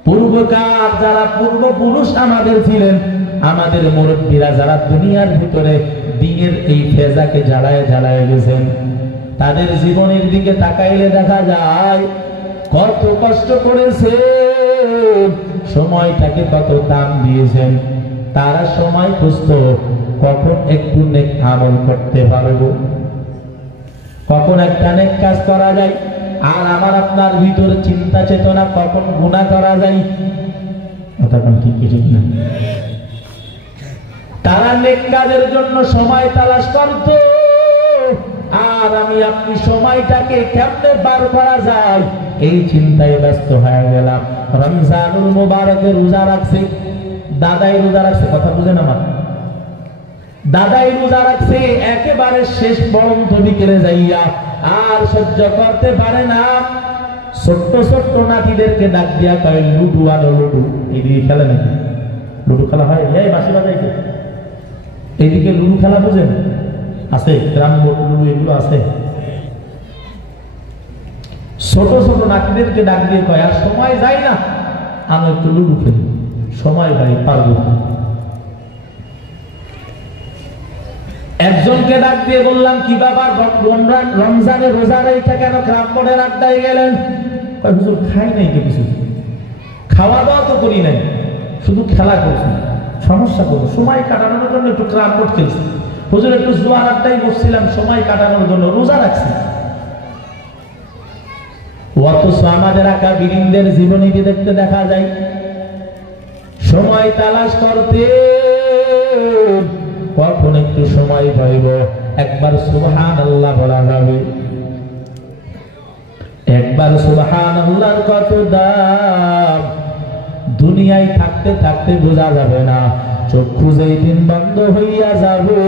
পূর্বকার যারা পূর্বপুরুষ আমাদের ছিলেন, আমাদের মুরব্বীরা যারা দুনিয়ার ভিতরে দ্বীনের এই ফেজাকে জ্বালায় জ্বালায় গেছেন, তাদের জীবনের দিকে তাকাইলে দেখা যায় কত কষ্ট করেছে, সময়টাকে কত দাম দিয়েছেন। তারা সময় খুঁজতো কখন একটু নেক আমল করতে পারবো, কখন একটা নেক কাজ করা যায়। আর আমার আপনার ভিতরে চিন্তা চেতনা কখন গুনাহ করা যায়। ঠিক না? তারা নেক কাজের জন্য সময় তালাশ করত, আর আমি আপনি সময়টাকে কেমনে বার করা যায় এই চিন্তায় ব্যস্ত হয়ে গেলাম। রমজানুল মুবারকে রোজা রাখছে, দাদাই রোজা রাখছে, কথা বুঝেন আমার? দাদাই রোজা রাখছে একেবারে শেষ পর্যন্ত বিকেলে যাইয়া, আর সহ্য করতে পারে না। ছোট্ট ছোট্ট নাতিদেরকে ডাক দিয়া কয় লুডু আনো লুডু। এইদিকে খেলে নাকি লুডু খেলা হয়? এই বাসি বাজাইছে, এইদিকে লুডু খেলা বুঝেন? আছে গ্রাম লুডু, এগুলো আছে। ছোট ছোট নাতিদেরকে ডাক দিয়ে কয় আর সময় যায় না, আমি একটু লুডু খেলি, সময় ভাই পারবো। একজনকে ডাক দিয়ে বললাম কি বাবা রমজানের রোজার এইটা কেন গ্রাম বোর্ডের আড্ডায় গেলেন? হুজুর খাই নাই তো কিছু, খাওয়া দাওয়া তো করি নাই, শুধু খেলা করছি। সমস্যা করবো, সময় কাটানোর জন্য একটু গ্রাম বোর্ড খেলছি। হুজুর একটু জুয়ার আড্ডায় বসছিলাম, সময় কাটানোর জন্য রোজা রাখছি। অথচ আমাদের আকাবিরিনদের জীবনীতে দেখতে দেখা যায় সময় তালাশ করতে কখন একটু সময় পাইব, একবার সুবহানাল্লাহ বলা যাবে। একবার সুবহানাল্লাহর কত দাম দুনিয়ায় থাকতে থাকতে বোঝা যাবে না। চক্ষু যেই দিন বন্ধ হইয়া যাবে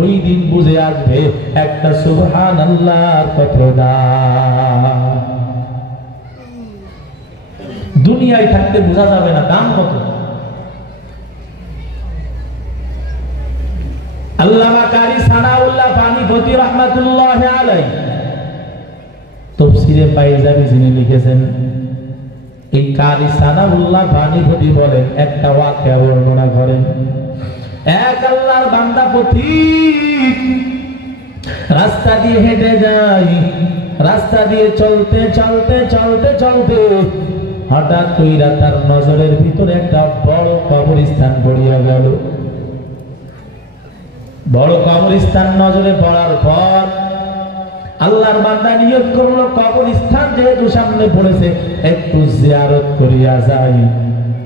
ওই দিন বুঝে আসবে একটা সুবহানাল্লাহর কত দাম। দুনিয়ায় থাকতে বোঝা যাবে না দাম কত। আল্লামা কারি সানাউল্লাহ পানিপতি রাহমাতুল্লাহি আলাইহি তাফসীরে পাইজাবি যিনি লিখেছেন, এই কারি সানাউল্লাহ পানিপতি বলেন একটা ওয়াকিয়া বর্ণনা করেন। এক আল্লাহর বান্দা পথিক রাস্তা দিয়ে হেঁটে যায়, রাস্তা দিয়ে চলতে চলতে চলতে চলতে হঠাৎ কইরা তার নজরের ভিতরে একটা বড় কবরস্থান পড়িয়া গেল। বড় কবরস্থান নজরে পড়ার পর আল্লাহর বান্দা নিয়ত করলো কবরস্থান যেহেতু সামনে পড়েছে একটু জিয়ারত করিয়া যাই।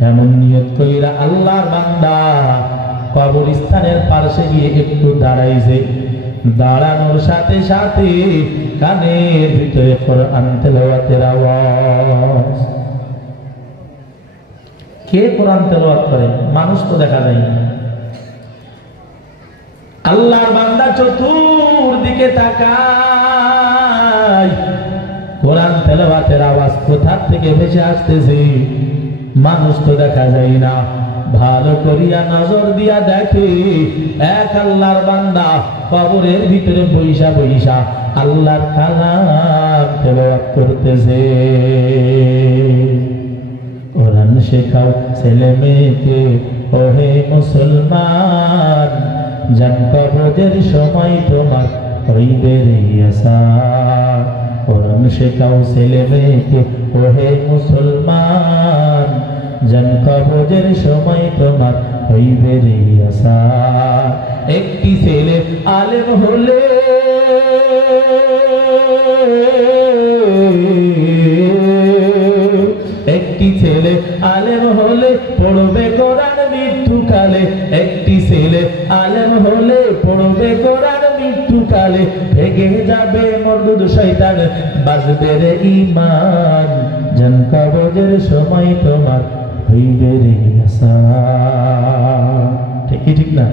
এমন নিয়ত কইরা আল্লাহর বান্দা কবরস্থানের পাশে গিয়ে একটু দাঁড়াইছে। দাঁড়ানোর সাথে সাথে কানের ভিতরে কোরআন তেলাওয়াতের আওয়াজ। কে কোরআন তেলাওয়াত করে? মানুষ তো দেখা যায় না। আল্লাহর বান্দা চতুর্দিকে তাকায়, কোরআন তেলাওয়াতের আওয়াজ কোথা থেকে ভেসে আসতেছে, মানুষ তো দেখা যায় না। ভালো করিয়া নজর দিয়া দেখে এক আল্লাহর বান্দা কবরের ভিতরে বইসা বইসা আল্লাহর কালাম তেলাওয়াত করতেছে। কোরআন শেখাও ছেলে মেয়েকে ওহে মুসলমান, জান কবরের সময় তোমার হইবে রে আসান। কোরআন শেখাও ছেলে মেয়েকে ওহে মুসলমান, জান কবরের সময় তোমার হইবে রে আসান। একটি ছেলে আলেম হলে একটি ছেলে আলেম হলে পড়বে কোরআন মৃত্যুকালে। একটি ছেলে আলেম হলে পড়বে কোরআন মৃত্যুকালে। ভেঙে যাবে মরদুদ শয়তান, বাজবে রে ঈমান, জান কবরের সময় তোমার হইবে রে আসান। ঠিক না?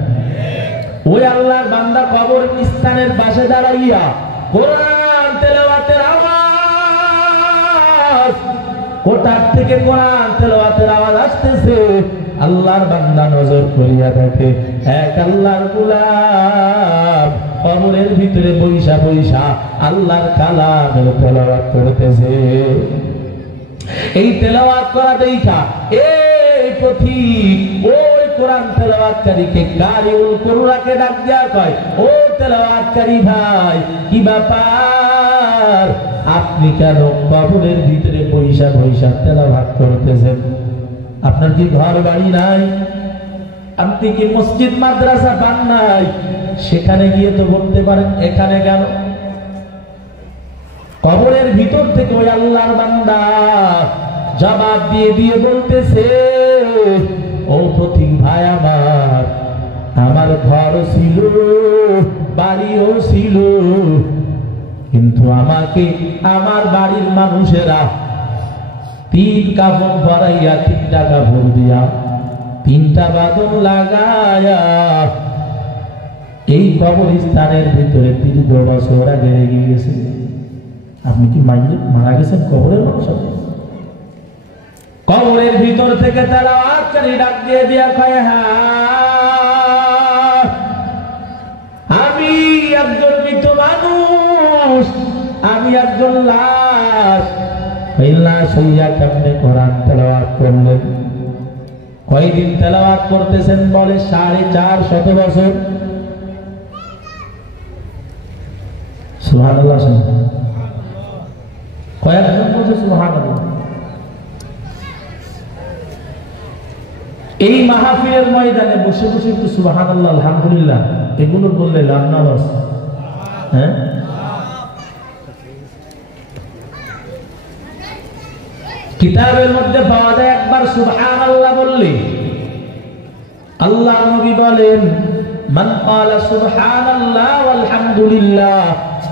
ওই আল্লাহর বান্দা কবর স্থানের পাশে দাঁড়াইয়া কোরআন তেলাওয়াতের আওয়াজ, কোথার থেকে কোরআন তেলাওয়াতের আওয়াজ আসতেছে। আল্লাহর বান্দা নজর করিয়া থাকে এক আল্লাহর গোলাম কবরের ভিতরে বইসা বইসা আল্লাহর কালামের তেলাওয়াত করতেছে। এই তেলাওয়াত করা দেখা এই পথিক ওই কোরআন তেলাওয়াতকারীকে কারিউল কুরআনকে ডাক দেয়া কয়, ও তেলাওয়াতকারী ভাই, কি ব্যাপার, আপনি কেন কবরের ভিতরে পয়সা পয়সা তেলাওয়াত করতেছেন? আপনার কি ঘর বাড়ি নাই? আপনি কি মসজিদ মাদ্রাসা পান নাই? সেখানে গিয়ে তো বলতে পারেন, এখানে কেন? কবরের ভিতর থেকে ওই আল্লাহর বান্দা জবাব দিয়ে দিয়ে বলতেছে, ও পথিক ভাই আমার, আমার ঘরও ছিল, বাড়িও ছিল, কিন্তু আমাকে আমার বাড়ির মানুষেরা 3 কাপড় পরাইয়া 3টা কাপড় দিয়া 3টা বাঁধন লাগায়া এই কবরস্থানের ভিতরে দীর্ঘ বছর আগে রেখে গেছে। আপনি কি মারা গেছেন কবরের মানুষ? কবরের ভিতর থেকে তারা আকারি ডাক দিয়ে দিয়া কয়, হ্যাঁ আমি একজন মৃত মানুষ, আমি একজন লাশ। এই লাশ হইয়া কেমনে কোরআন তেলাওয়াত করলেন? কয়দিন তেলাওয়াত করতেছেন? বলে 450 বছর। সুবহানাল্লাহ। কয়েকজন বলছে সুবহানাল্লাহ। এই মাহফিলের ময়দানে বসে বসে একটু সুবহানাল্লাহ আলহামদুলিল্লাহ এগুলো বললে লাভ না লস? হ্যাঁ, কিতাবের মধ্যে পাওয়া যায় একবার সুবহানাল্লাহ বললে আল্লাহ নবী বলেন, মান ক্বালা সুবহানাল্লাহ ওয়াল হামদুলিল্লাহ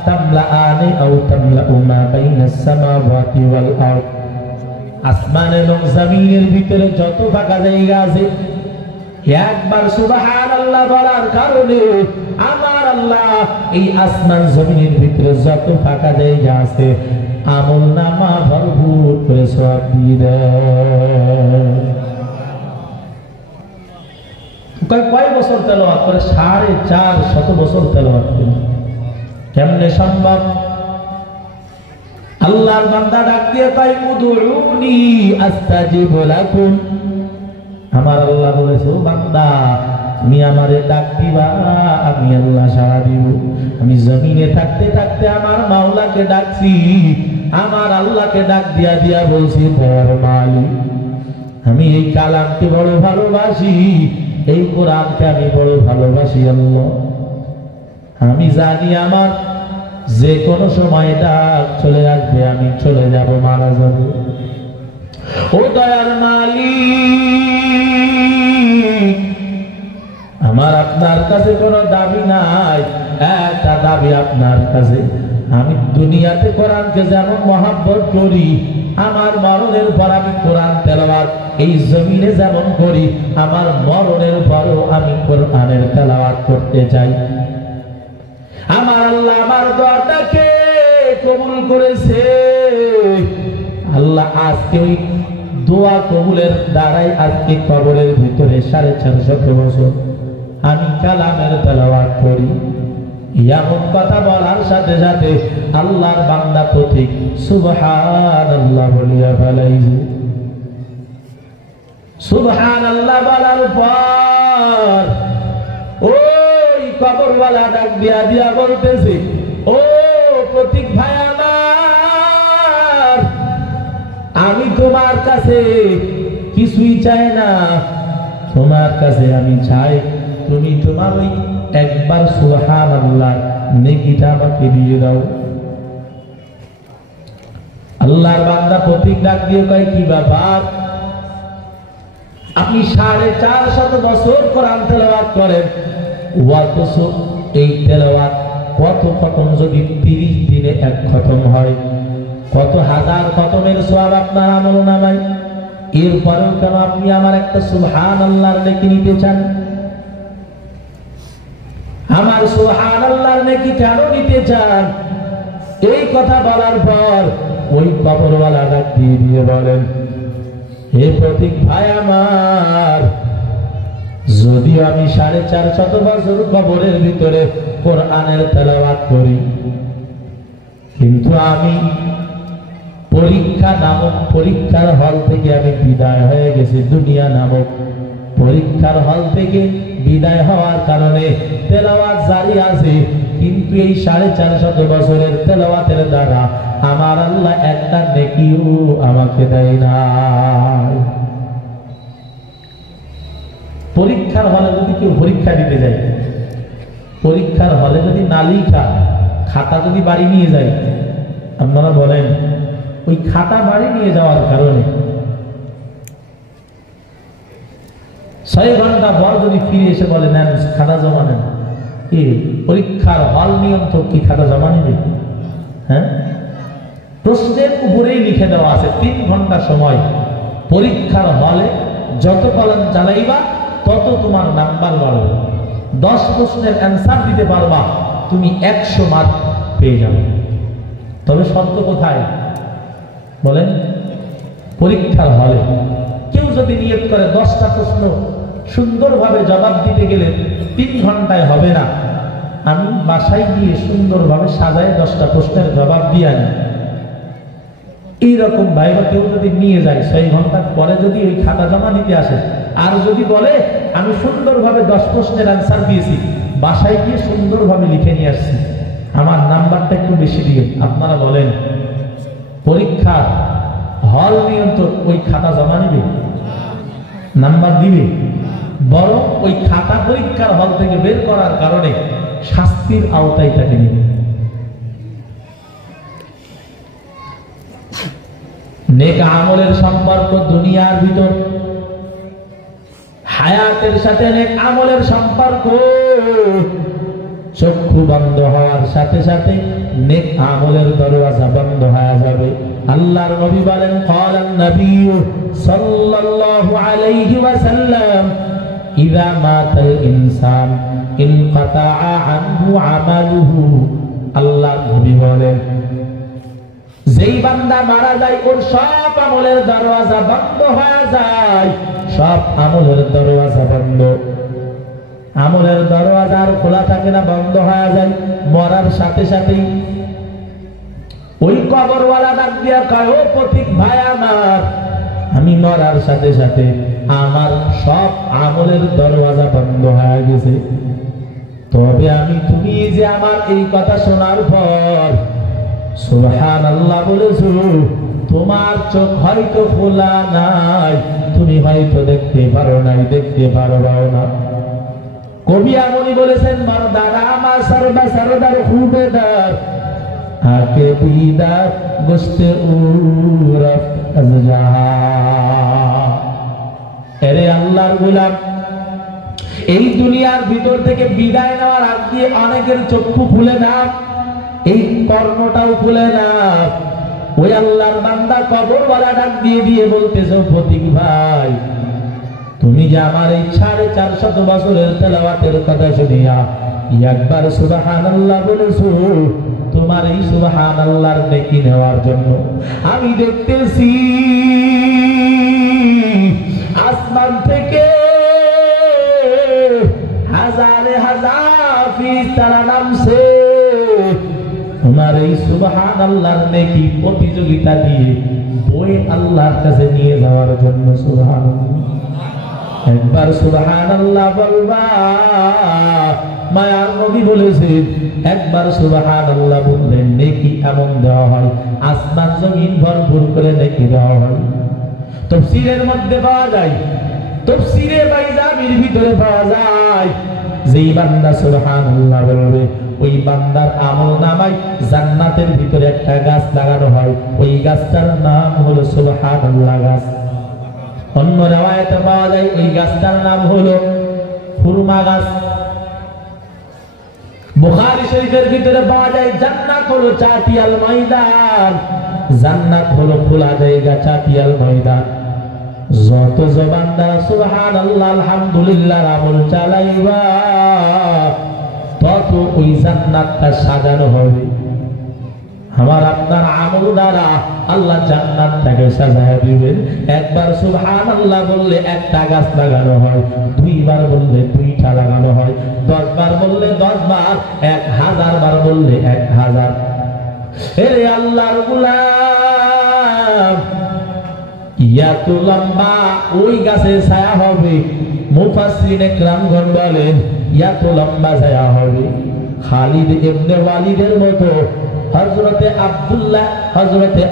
তামলাআনি আও তামলাউ মা বাইনাস সামাওয়াতি ওয়াল আরদ। আসমান এবং জমিনের ভিতরে যত ফাঁকা জায়গা আছে, একবার সুবহানাল্লাহ বলার কারণে আমার আল্লাহ এই আসমান জমিনের ভিতরে যত ফাঁকা জায়গা আছে আমলনামা ভরপুর করে সওয়াব দিয়ে দেয়। কয় বছর তেলাওয়াত করে? 450 বছর তেলাওয়াত করে। কেমনে সম্ভব? আল্লাহর বান্দা ডাক দিয়ে কয়, উদউনি আস্তাজিব লাকুম। আমার আল্লাহ বলেছে, ও বান্দা তুমি আমারে ডাক দিবা, আমি আল্লাহ সাড়া দিব। আমি জমিনে থাকতে থাকতে আমার মাওলাকে ডাকছি, আমার আল্লাহকে ডাক দিয়া দিয়া বলছি, দয়ার মালিক আমি এই কালামকে বড় ভালোবাসি, এই কোরআনকে আমি বড় ভালোবাসি আল্লাহ। আমি জানি আমার যে কোনো সময় ডাক চলে আসবে, আমি চলে যাব, মারা যাব। ও দয়ার মালিক আমার আপনার কাছে কোনো দাবি নাই, একটা দাবি আপনার কাছে, আমি দুনিয়াতে কোরআনকে যেমন মহব্বত করি, আমার মরণের পর আমি কোরআন তেলাওয়াত এই জমিনে যেমন করি, আমার মরণের পরও আমি কোরআনের তেলাওয়াত করতে চাই। আমার আল্লাহ আমার দোয়াটাকে কবুল করেছে। আল্লাহ আজকে ওই দোয়া কবুলের দ্বারাই আজকে কবরের ভিতরে 450 বছর আমি কালামের তেলাওয়াত করি। এমন কথা বলার সাথে সাথে আল্লাহর বান্দা পথিক সুবহানাল্লাহ বলিয়া ফেলাইছে। সুবহানাল্লাহ বলার পর ওই কবরওয়ালা ডাক দিয়া দিয়া বলতেছে, ও পথিক ভাই আমার, আমি তোমার কাছে কিছুই চাই না, তোমার কাছে আমি চাই তুমি তোমার ওই একবার সুবহানাল্লাহ নেকিটা আমাকে দিয়ে দাও। আল্লাহর বান্দা পথিক ডাক দিয়ে কয়, কি ব্যাপার, আপনি 450 বছর কোরআন তেলাওয়াত করেন, অথচ এই তেলাওয়াত কত খতম যদি 30 দিনে 1 খতম হয়, কত হাজার খতমের সওয়াব আপনার আমলনামায়, এরপরেও কেন আপনি আমার একটা সুবহানাল্লাহর নেকি নিতে চান? আমার সুবহানাল্লাহর নেকি কেন নিতে চান? এই কথা বলার পর ওই কবরওয়ালা ডাক দিয়ে বলেন, হে পথিক ভাই আমার, যদিও আমি 450 বছর কবরের ভিতরে কোরআনের তেলাওয়াত করি, কিন্তু আমি পরীক্ষা নামক পরীক্ষার হল থেকে আমি বিদায় হয়ে গেছি। দুনিয়া নামক পরীক্ষার হল থেকে বিদায় হওয়ার কারণে তেলাওয়াত জারি আছে, কিন্তু এই 450 বছরের তেলাওয়াতের দ্বারা আমার আল্লাহ একটা নেকিও আমাকে দেয় না। পরীক্ষার হলে যদি কেউ পরীক্ষা দিতে যায়, পরীক্ষার হলে যদি না লিখা খাতা যদি বাড়ি নিয়ে যায়, আপনারা বলেন ওই খাতা বাড়ি নিয়ে যাওয়ার কারণে 6 ঘন্টা পর যদি ফিরে এসে বলে নেন খাতা জমা নেন, কি পরীক্ষার হল নিয়ন্ত্রক কি খাতা জমা নেবে? হ্যাঁ, প্রশ্নের উপরেই লিখে দেওয়া আছে 3 ঘন্টা সময়। পরীক্ষার হলে যত কলম চালাইবা তত তোমার নাম্বার বাড়বে। 10 প্রশ্নের অ্যান্সার দিতে পারবা, তুমি 100 মার্ক পেয়ে যাবে। তবে শর্ত কোথায় বলেন? পরীক্ষার হলে কেউ যদি নিয়ত করে 10টা প্রশ্ন সুন্দরভাবে জবাব দিতে গেলে 3 ঘন্টায় হবে না, আমি বাসায় গিয়ে সুন্দরভাবে সাজায় 10টা প্রশ্নের জবাব দিয়ে আনি, এইরকম ভাইবা কেউ যদি নিয়ে যায় 6 ঘন্টা পরে যদি ওই খাতা জমা দিতে আসে, আর যদি বলে আমি সুন্দরভাবে 10 প্রশ্নের অ্যান্সার দিয়েছি, বাসায় গিয়ে সুন্দরভাবে লিখে নিয়ে আসছি, আমার নাম্বারটা একটু বেশি দিয়ে, আপনারা বলেন পরীক্ষার হল নিয়ন্ত্রক ওই খাতা জমা নেবে? নাম্বার দিবে? বরং ওই খাতা পরীক্ষার হল থেকে বের করার কারণে শাস্তির আওতায় তাকে নেবে। নেক আমলের সম্পর্ক দুনিয়ার ভিতর, হায়াতের সাথে নেক আমলের সম্পর্ক। চক্ষু বন্ধ হওয়ার সাথে সাথে নেক আমলের দরওয়াজা বন্ধ হয়ে যাবে। আল্লাহর নবী বলেন, ক্বালান নবী সাল্লাল্লাহু আলাইহি ওয়াসাল্লাম, ইযা মাতাল ইনসান ইনকাতাআ আনহু আমালুহু। আল্লাহর নবী বলেন, যেই বান্দা মারা যায় ওর সব আমলের দরওয়াজা বন্ধ হয়ে যায়, সব আমলের দরওয়াজা বন্ধ। আমলের দরওয়াজা আর খোলা থাকে না, বন্ধ হয়ে যায়। মরার সাথে সাথেই ওই কবরওয়ালা ডাক দিয়া কয়, ও পথিক ভাই আমার, আমি মরার সাথে সাথে আমার সব আমলের দরওয়াজা বন্ধ হয়ে গেছে, তবে আমি তুমি যে আমার এই কথা শোনার পর সুবহানাল্লাহ বলেছো, তোমার চোখ হয়তো খোলা নাই, তুমি হয়তো দেখতে পারো নাই, দেখতে পারবাও না। কবি আমনি বলেছেন, মর্দারা আমার সরবা সরদার খুবেদার আকে বিদার গোস্তে উরফ আজজাহা। এরে আল্লাহর গোলাম, এই দুনিয়ার ভিতর থেকে বিদায় নেওয়ার আগ দিয়ে অনেকের চক্ষু খুলে না, এই কর্ণটাও খুলে না। ওই আল্লাহর বান্দা কবরওয়ালা ডাক দিয়ে দিয়ে বলতেছে, ফতিক ভাই, তুমি যে আমার এই 450 বছরের তেলাওয়াতের কথা শুনিয়া একবার সুবহানাল্লাহ বলেছো, তোমার এই সুবহানাল্লাহর নেকি নেওয়ার জন্য আমি দেখতেছি আসমান থেকে হাজারে হাজার ফেরেশতারা নামছে, তোমার এই সুবহানাল্লাহর নেকি প্রতিযোগিতা দিয়ে বই আল্লাহর কাছে নিয়ে যাওয়ার জন্য। সুবহানাল্লাহ, একবার সুবহানাল্লাহ বলবা। মায়ার নবী বলেছেন, একবার সুবহানাল্লাহ বললে নেকি এমন দেওয়া হয়, আসমান জমিন ভরপুর করে নেকি দেওয়া হয়। তাফসীরের মধ্যে পাওয়া যায়, তাফসীরে বাইজাবির ভিতরে পাওয়া যায়, যেই বান্দা সুবহানাল্লাহ বলবে ওই বান্দার আমলনামায় জান্নাতের ভিতরে একটা গাছ লাগানো হয়, ওই গাছটার নাম হলো সুবহানাল্লাহ গাছ। অন্য riwayate পাওয়া যায় ওই গাছটার নাম হলো খুরমা গাছ। বুখারী শরীফের ভিতরে পাওয়া যায় জান্নাত হলো চাটিয়াল ময়দান, জান্নাত হলো খোলা জায়গা, চাটিয়াল ময়দান। যত জবান দ্বারা সুবহানাল্লাহ আলহামদুলিল্লাহ আমল চালাইবা, তত ওই জান্নাতটা সাজানো হবে। আমার আপনার আমল দ্বারা আল্লাহ জান্নাতটাকে সাজায় দিবেন। একবার সুবহানাল্লাহ বললে একটা গাছ লাগানো হয়, 2 বার বললে 2টা লাগানো হয়, 10 বার বললে 10 বার, 1000 বার বললে 1000। হে আল্লাহর গোলাম, এত লম্বা ওই গাছের ছায়া হবে। মুফাসসিরিনে কেরামগণ বলেন এত লম্বা ছায়া হবে খালিদ ইবনে ওয়ালিদের মতো, হযরতে আব্দুল্লাহ, হযরতে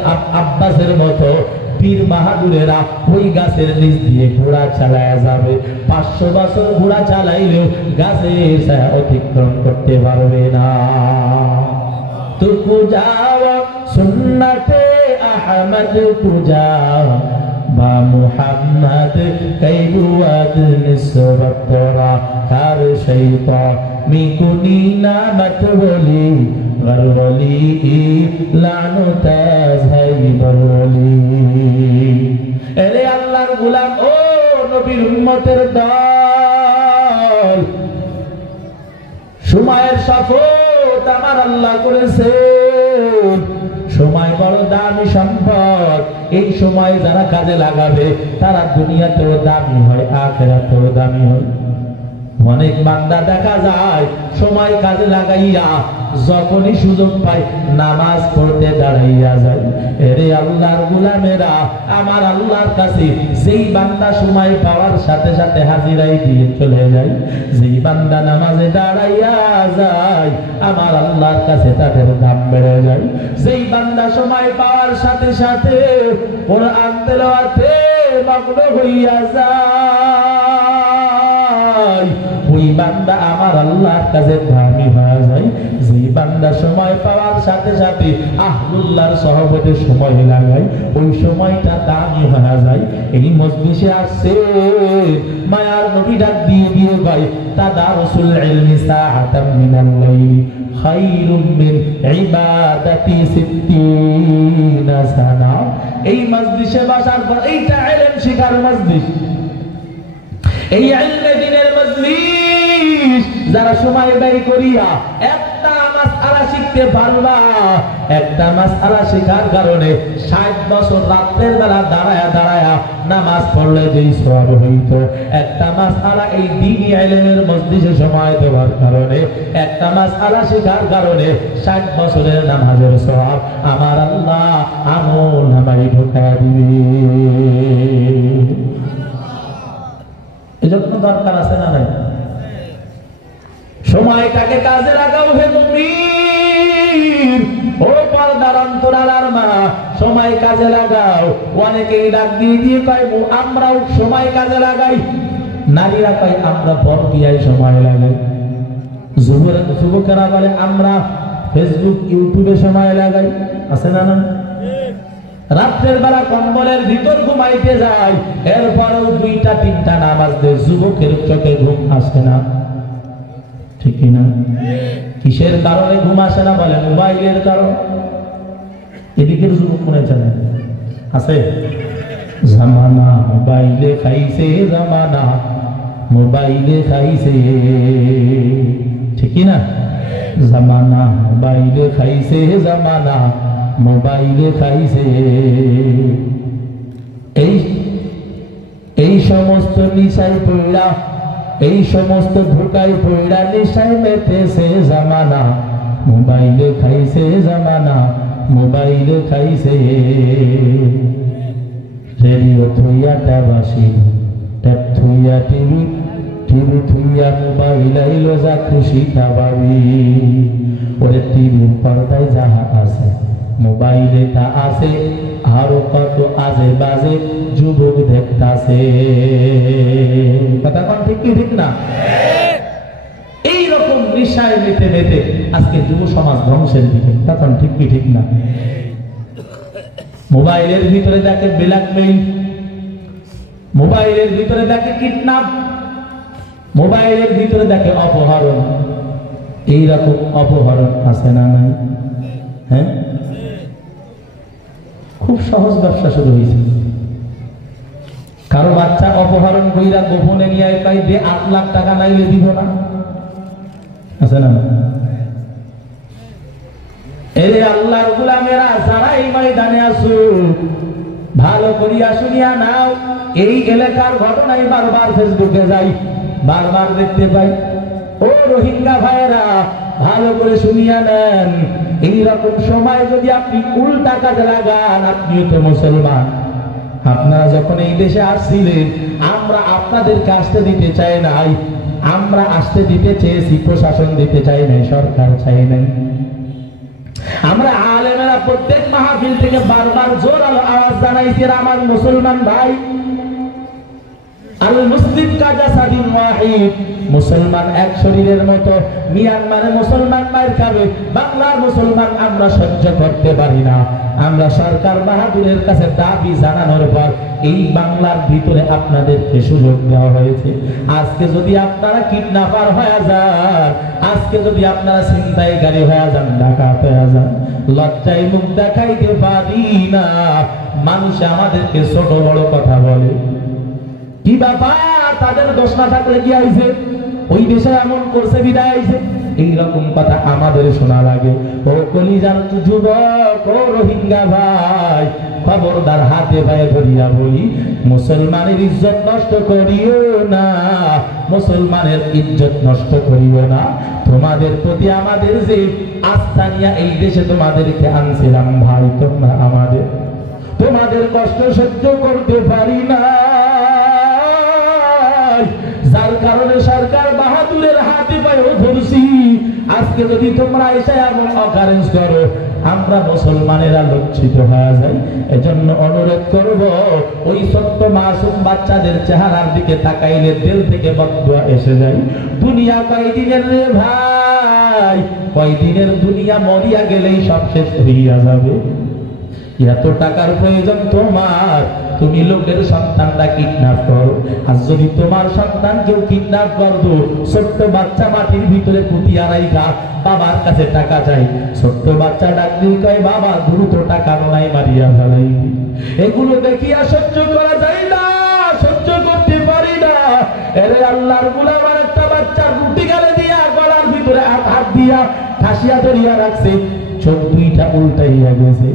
আব্বাসের মতো পীর বাহাদুরেরা ওই গাছের নিচ দিয়ে ঘোড়া চালায়া যাবে। 500 বছর ঘোড়া চালাইলেও গাছের ছায়া অতিক্রম করতে পারবে না। তো কুজাও সুন্নতে আহমদ কুজাও বা মুহাম্মদ কাইবুয়াদ নিসবতরা কার শৈতান মিকুনি নামত বলি গরবলি লানুতা যাইবলি। এরে আল্লাহর গোলাম ও নবীর উম্মতের দল, সময়ের শপথ আমার আল্লাহ করেছে। সময় বড় দামি সম্পদ। এই সময় যারা কাজে লাগাবে তারা দুনিয়াতেও দামি হয়, আখিরাতেও দামি হয়। অনেক বান্দা দেখা যায় সময় কাজে লাগাইয়া যখনই সুযোগ পায় নামাজ পড়তে দাঁড়াইয়া যায়। এরে আল্লাহর গোলামেরা, আমার আল্লাহর কাছে যেই বান্দা সময় পাওয়ার সাথে সাথে হাজিরাই দিয়ে চলে যায়, যেই বান্দা নামাজে দাঁড়াইয়া যায়, আমার আল্লাহর কাছে তাদের দাম বেড়ে যায়। যেই বান্দা সময় পাওয়ার সাথে সাথে কোরআন তেলাওয়াতে মগ্ন হইয়া যায়, ওই বান্দা আমার আল্লাহর কাছে দামি হয়ে যায়। যে বান্দা সময় পাওয়ার সাথে সাথে আহলুল্লাহর সহবতে সময় লাগায়, ওই সময়টা দামি হয়ে যায়। এই মজলিসে আসছে মায়ার নবী ডাক দিয়ে দিয়ে ভাই তাদারুসুল ইলমি সাআতাম মিনাল লাইলি খায়রুম মিন ইবাদাতি 60 সানা। এই মজলিসে বসার পর এইটা ইলম শিখার মজলিস, এই ইলমে দ্বীনের মজলিস। যারা সময় ব্যয় করিয়া একটা মাসআলা শিখতে পারবা, একটা মাসআলা শেখার কারণে 60 বছর রাতের বেলা দাঁড়ায়া দাঁড়ায়া নামাজ পড়লে যেই সওয়াব হইতো, একটা মাসআলা এই দ্বীনি ইলমের মজলিসে সময় দেওয়ার কারণে, একটা মাসআলা শেখার কারণে 60 বছরের নামাজের সওয়াব আমার আল্লাহ আমল নামায় ঢোকা দিবে। এজন্য দরকার আছে না নাই? সময়টাকে কাজে লাগাও হে মুমিন, ও পর্দার অন্তরালার মা, সময় কাজে লাগাও। অনেকেই ডাক দিয়ে দিয়ে কয় আমরাও সময় কাজে লাগাই, নারীরা কয় আমরা পরকীয়ায় সময় লাগাই, যুবকেরা বলে আমরা ফেসবুক ইউটিউবে সময় লাগাই। আছে না না? রাত্রের বেলা কম্বলের ভিতর ঘুমাইতে যায়, এরপরেও 2টা 3টা নামাজ দেয়, যুবকের চোখে ঘুম আসে না, ঠিক না? কিসের কারণে ঘুম আসে না? বলে মোবাইলের কারণ। এদিকের যুবক মনে জানে আছে জামানা মোবাইলে খাইছে, জামানা মোবাইলে খাইছে, ঠিক না? জামানা মোবাইলে খাইছে, জামানা মোবাইলে খাইছে। এই সমস্ত নিশায় পড়া, এই সমস্ত ধোকায় পড়া নিশায় মেতেছে জামানা, মোবাইলে খাইছে, জামানা মোবাইলে খাইছে। রেডিও থুইয়া ট্যাব আসি, ট্যাব থুইয়া টিভি, টিভি থুইয়া মোবাইল আইলো, যা খুশি তা ভাবি। ওরে টিভির পর্দায় যাহা আছে মোবাইলে তা আছে, আরো কত আজে বাজে যুবক দেখতাছে। কথা কোন ঠিক কি ঠিক না? এইরকম নিশায় মেতে মেতে আজকে যুব সমাজ ধ্বংসের দিকে। তখন ঠিক কি ঠিক না? মোবাইলের ভিতরে দেখে ব্ল্যাকমেইল, মোবাইলের ভিতরে দেখে কিডন্যাপ, মোবাইলের ভিতরে দেখে অপহরণ। এইরকম অপহরণ আছে না নাই? হ্যাঁ, খুব সহজ ব্যবসা শুরু হয়েছে। কারো বাচ্চা অপহরণ কইরা গোপনে নিয়ে পাই যে 8 লাখ টাকা নাইলে দিব না, আছে না? এরে আল্লাহর গোলামেরা, যারা এই ময়দানে আছো ভালো করিয়া শুনিয়া নাও। এই এলাকার ঘটনাই বারবার ফেসবুকে যাই, বারবার দেখতে পাই। ও রোহিঙ্গা ভাইয়েরা, ভালো করে শুনিয়া নেন। এইরকম সময় যদি আপনি উল্টা কাজে লাগান, আপনি তো মুসলমান, আপনারা যখন এই দেশে আসছিলেন আমরা আপনাদেরকে আসতে দিতে চাই নাই, আমরা আসতে দিতে চেয়েছি, প্রশাসন দিতে চাই নাই, সরকার চাই নাই। আমরা আলেমেরা প্রত্যেক মাহফিল থেকে বারবার জোরালো আওয়াজ জানাইছি, আমার মুসলমান ভাই, আল মুসলিম কাজাসাদিন ওয়াহিদ, মুসলমান এক শরীরের মতো। মিয়ানমারে মুসলমান মায়ের খাবে, বাংলার মুসলমান আমরা সহ্য করতে পারি না। আমরা সরকার বাহাদুরের কাছে দাবি জানানোর পর এই বাংলার ভিতরে আপনাদেরকে সুযোগ দেওয়া হয়েছে। আজকে যদি আপনারা কিডন্যাপার হয়ে যান, আজকে যদি আপনারা ছিনতাইকারী হয়ে যান, ডাকাত হয়ে যান, লজ্জায় মুখ দেখাইতে পারি না। মানুষ আমাদেরকে ছোট বড় কথা বলে, কি ব্যাপার, তাদের দোষ না থাকলে কি আইছে, ওই দেশে এমন করছে বিদায় আইছে, এইরকম কথা আমাদের শোনা লাগে। ও কলিজার যুবক, ও রোহিঙ্গা ভাই, খবরদার, হাতে পায়ে ধরিয়া বলি, মুসলমানের ইজ্জত নষ্ট করিও না, মুসলমানের ইজ্জত নষ্ট করিও না। তোমাদের প্রতি আমাদের যে আস্থা নিয়ে এই দেশে তোমাদেরকে আনছিলাম ভাই, তোমরা আমাদের, তোমাদের কষ্ট সহ্য করতে পারি না, যার কারণে সরকার বাহাদুরের হাতে পায়েও ধরছি। আজকে যদি তোমরা এসে এমন অকারেন্স করো, আমরা মুসলমানেরা লজ্জিত হয়ে যাই। এজন্য অনুরোধ করব, ওই ছোট্ট মাসুম বাচ্চাদের চেহারার দিকে তাকাইলে দিল থেকে বদদুয়া এসে যায়। দুনিয়া কয়দিনের রে ভাই, কয়দিনের দুনিয়া, মরিয়া গেলেই সব শেষ হইয়া যাবে। এত টাকার প্রয়োজন তোমার, তুমি লোকের সন্তানটা কিডন্যাপ করো। আর যদি তোমার সন্তান কেউ কিডন্যাপ করতো, ছোট্ট বাচ্চা মাটির ভিতরে পুঁতিয়া রাইখা বাবার কাছে টাকা চাই, ছোট্ট বাচ্চা ডাকলি কয় বাবা দ্রুত টাকা নাই মারিয়া ফেলাই। এগুলো দেখিয়া সহ্য করা যায় না, সহ্য করতে পারি না। এরে আল্লাহর গোলাম, আর একটা বাচ্চার রুটি গালে দিয়া গলার ভিতরে হাত দিয়া ঠাসিয়া ধরিয়া রাখছে, চোখ দুইটা উল্টাইয়া গেছে।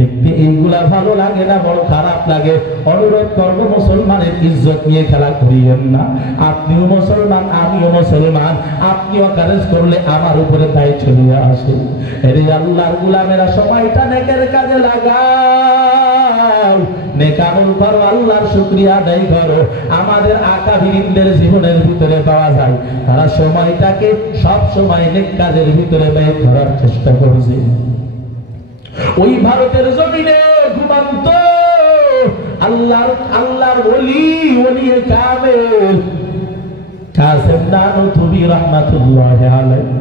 দেখতে এইগুলা ভালো লাগে না, বড় খারাপ লাগে। অনুরোধ করবো, মুসলমানের ইজ্জত নিয়ে খেলা করিয়েন না। আপনিও মুসলমান, আমিও মুসলমান, আপনিও কারেজ করলে আমার উপরে দায় চলে আসে। এরে আল্লাহর গোলামেরা, সময়টা নেকের কাজে লাগাও, নেক আমল করো, আল্লাহর শুকরিয়া আদায় করো। আমাদের আকাবিরিনদের জীবনের ভিতরে পাওয়া যায়, তারা সময়টাকে সব সময় নেক কাজের ভিতরে ব্যয় করার চেষ্টা করছে। ওই ভারতের জমিনে ঘুমান্ত আল্লাহর ওলি, ওলিয়ে কামেল কাসেম নানুতুবি রাহমাতুল্লাহি আলাইহি,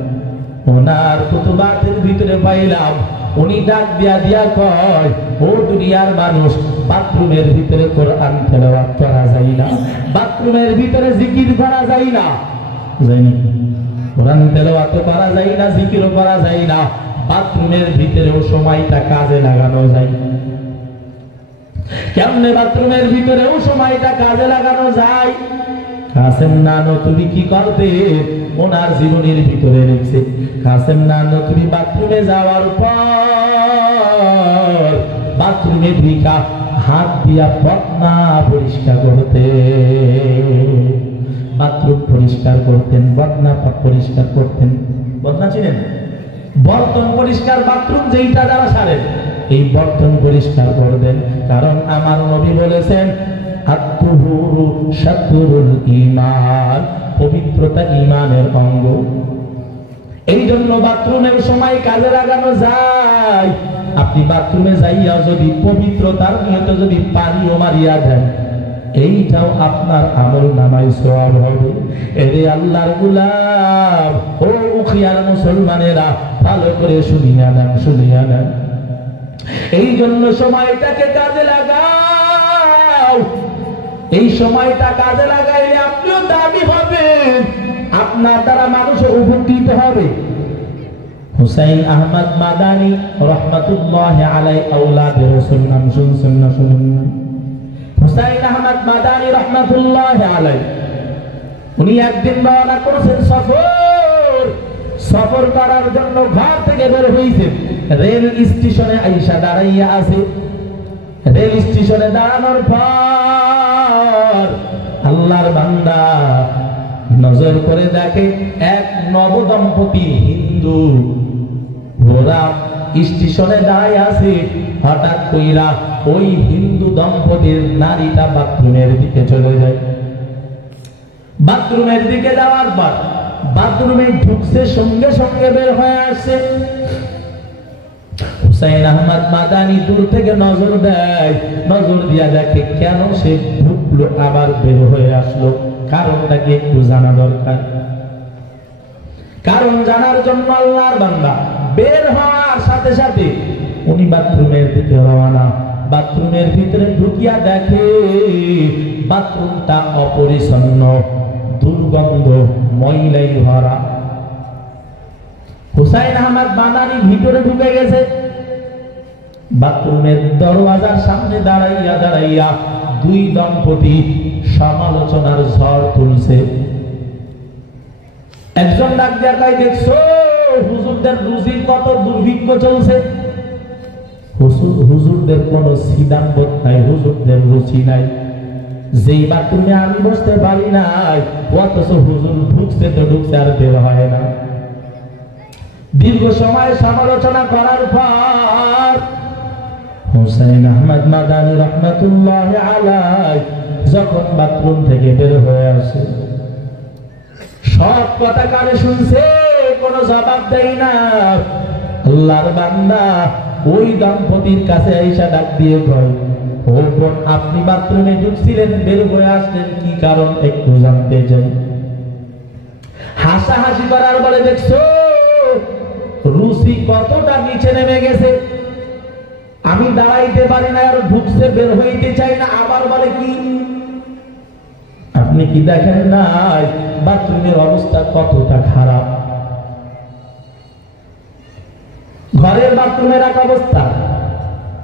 ওনার কুতুবাতের ভিতরে পাইলাম, উনি ডাক দিয়া কয়, ও দুনিয়ার মানুষ, বাথরুমের ভিতরে কোরআন তেলাওয়াত করা যায় না, বাথরুমের ভিতরে জিকির করা যায় না, জানি কোরআন তেলাওয়াত করা যায় না, জিকিরও করা যায় না, বাথরুমের ভিতরেও সময়টা কাজে লাগানো যায়। কেমনে বাথরুমের ভিতরেও সময়টা কাজে লাগানো যায়? কাসেম নানুতুবি কি করতে, ওনার জীবনের ভিতরে লিখছে, কাসেম নানুতুবি বাথরুমে যাওয়ার পর বাথরুমে ঢুকা হাত দিয়া বদনা পরিষ্কার করতে, বাথরুম পরিষ্কার করতেন, বদনা পরিষ্কার করতেন। বদনা চিনেন? বর্তন পরিষ্কার, বাথরুম যেইটা দ্বারা সারেন, এই বর্তন পরিষ্কার করবেন। কারণ আমার নবী বলেছেন, আত-তুহুরু শাতরুল ঈমান, পবিত্রতা ঈমানের অঙ্গ। এই জন্য বাথরুমের সময় কাজে লাগানো যায়। আপনি বাথরুমে যাইয়া যদি পবিত্রতার নিয়তে যদি পানিও মারিয়া দেন, এইটাও আপনার আমল নামায় সওয়াব হবে। এরে আল্লাহর গোলাম, ও মুখিয়ার মুসলমানেরা, ভালো করে শুনিয়া নেন, শুনিয়া নেন। এই জন্য সময়টাকে কাজে লাগাও। এই সময়টা কাজে লাগাইলে আপনিও দাবি হবেন, আপনার দ্বারা মানুষের উপকৃত হবে। হুসাইন আহমদ মাদানী রহমাতুল্লাহি আলাইহি আওলাদে রাসূল নাম শুনছেন না? শুনুন না। হুসাইন আহমদ মাদানী রহমাতুল্লাহি আলাইহি, উনি একদিন রওনা করেছেন সফর করার জন্য, ঘর থেকে বের হইছেন, রেল স্টেশনে আইসা দাঁড়াইয়া আছে। রেল স্টেশনে দাঁড়ানোর পর আল্লাহর বান্দা নজর করে দেখে এক নবদম্পতি হিন্দু ঘোড়া স্টেশনে দাঁড়ায় আছে, হঠাৎ কইরা ওই হিন্দু দম্পতির নারীটা বাথরুমের দিকে চলে যায়। বাথরুমের দিকে যাওয়ার পর বাথরুমে ঢুকছে, সঙ্গে সঙ্গে বের হয়ে আসছে। হুসাইন আহমদ মাদানী দূর থেকে নজর দেয়, নজর দিয়া দেখে কেন সে ঢুকলো আবার বের হয়ে আসলো, কারণটাকে একটু জানা দরকার। কারণ জানার জন্য আল্লাহর বান্দা বের হওয়ার সাথে সাথে উনি বাথরুমের দিকে রওনা। বাথরুমের ভিতরে ঢুকিয়া দেখে বাথরুমটা অপরিচ্ছন্ন, দুর্গন্ধ, ময়লাই ভরা। হুসাইন আহমদ মাদানী ভিতরে ঢুকে গেছে। বাথরুমের দরওয়াজার সামনে দাঁড়াইয়া দাঁড়াইয়া দুই দম্পতি সমালোচনার ঝড় তুলছে। একজন ডাক দিয়া কয়, দেখছো হুজুরদের রুজির কত দুর্ভিক্ষ চলছে। হুজুরদের কোনো সিদ্ধান্ত নাই, হুজুরদের রুচি নাই। যেই বাথরুমে আমি বসতে পারি নাই, অথচ হুজুর ঢুকছে তো ঢুকছে, আর বের হয় না। দীর্ঘ সময় সমালোচনা করার পর হুসাইন আহমদ মাদানী রাহমাতুল্লাহি আলাইহি যখন বাথরুম থেকে বের হয়ে আসে, সব কথা কানে শুনছে, কোনো জবাব দেয় না। আল্লাহর বান্দা ওই দম্পতির কাছে আইসা ডাক দিয়ে কয়, ও বোন, আপনি বাথরুমে ঢুকছিলেন, বের হয়ে আসলেন, কি কারণ একটু জানতে চাই। হাসাহাসি করার বলে, দেখছো রুচি কতটা নিচে নেমে গেছে, আমি দাঁড়াইতে পারি না, আর ঢুকছে, বের হইতে চাই না, আবার বলে কি আপনি কি দেখেন না বাথরুমের অবস্থা কতটা খারাপ। ঘরের বাথরুমের এক অবস্থা,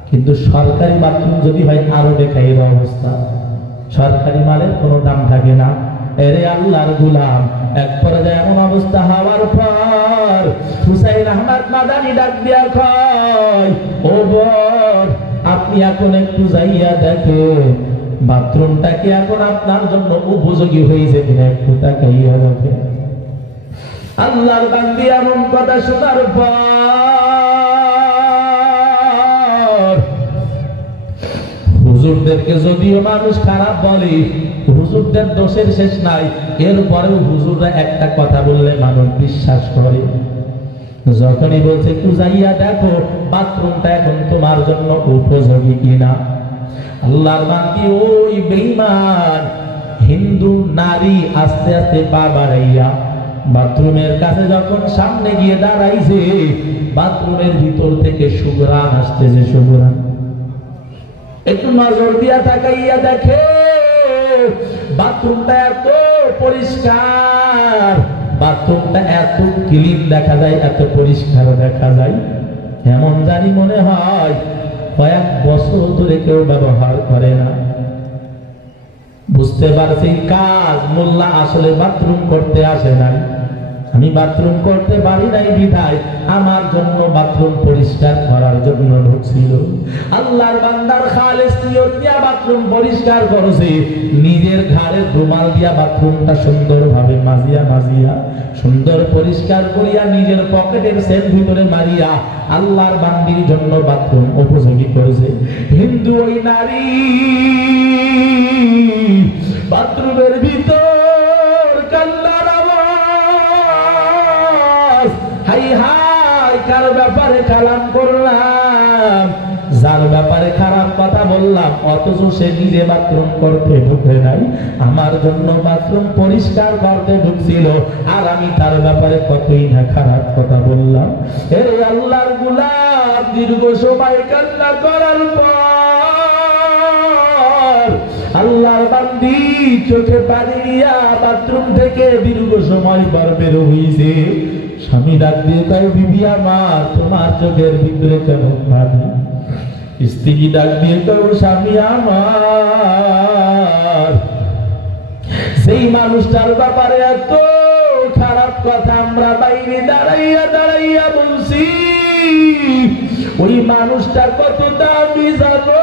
কিন্তু সরকারি বাথরুম যদি হয় আরো দেখাই এর অবস্থা। সরকারি মালের কোনো দাম থাকে না। এরে আল্লাহর গোলাম, এক পর্যায়ে এমন অবস্থা হওয়ার পর হুসাইন আহমদ মাদানী ডাক দিয়া কয়, ও বোন, আপনি এখন একটু যাইয়া দেখেন বাথরুমটা কি এখন আপনার জন্য উপযোগী হয়েছে কিনা, একটু তাকাইয়া দেখেন। আল্লাহর বান্দী এমন কথা শোনার পর হুজুরদেরকে যদিও মানুষ খারাপ বলে, হুজুরদের দোষের শেষ নাই, এরপরেও হুজুররা একটা কথা বললে মানুষ বিশ্বাস করে। যখনই বলছে একটু যাইয়া দেখো বাথরুমটা এখন তোমার জন্য উপযোগী কিনা, আল্লাহর বান্দী ওই বেঈমান হিন্দু নারী আস্তে আস্তে পা বাড়াইয়া বাথরুমের কাছে যখন সামনে গিয়ে দাঁড়াইছে, বাথরুমের ভিতর থেকে সুঘ্রাণ আসতেছে, সুঘ্রাণ। একটু নজর দিয়া তাকাইয়া দেখে বাথরুমটা এত পরিষ্কার, বাথরুমটা এত ক্লিন দেখা যায়, এত পরিষ্কার দেখা যায়, এমন জানি মনে হয় কয়েক বছর ধরে কেউ ব্যবহার করে না। বুঝতে পারছি কাজ মোল্লা আসলে বাথরুম করতে আসে নাই, আমি বাথরুম করতে পারি নাই বিধায় আমার জন্য বাথরুম পরিষ্কার করার জন্য ঢুকছিল। আল্লাহর বান্দার খালেস নিয়ত দিয়া বাথরুম পরিষ্কার করেছে, নিজের ঘাড়ের রুমাল দিয়া বাথরুমটা সুন্দরভাবে মাজিয়া সুন্দর পরিষ্কার করিয়া নিজের পকেটের সেল ভিতরে মারিয়া আল্লাহর বান্দির জন্য বাথরুম উপযোগী করেছে। হিন্দু ওই নারী বাথরুমের ভিতর কান্নার আওয়াজ, হাই হাই কার ব্যাপারে কালাম করলাম, যার ব্যাপারে খারাপ কথা বললাম, অথচ সে নিজে বাথরুম করতে ঢুকে নাই, আমার জন্য বাথরুম পরিষ্কার করতে ঢুকছিল, আর আমি তার ব্যাপারে কতই না খারাপ কথা বললাম। হে আল্লাহর গোলাম, দীর্ঘ সময় কান্না করার পর আল্লাহর বান্দি চোখে পানি নিয়া বাথরুম থেকে দীর্ঘ সময় পর বের হইছে। স্বামী ডাক দিয়ে কয়, বিবি আমার, তোমার চোখের ভিতরে কেন পানি? স্ত্রী ডাক দিয়ে কয়, স্বামী আমার, সেই মানুষটার ব্যাপারে এত খারাপ কথা আমরা বাইরে দাঁড়াইয়া বলছি, ওই মানুষটা কত দামি জানো?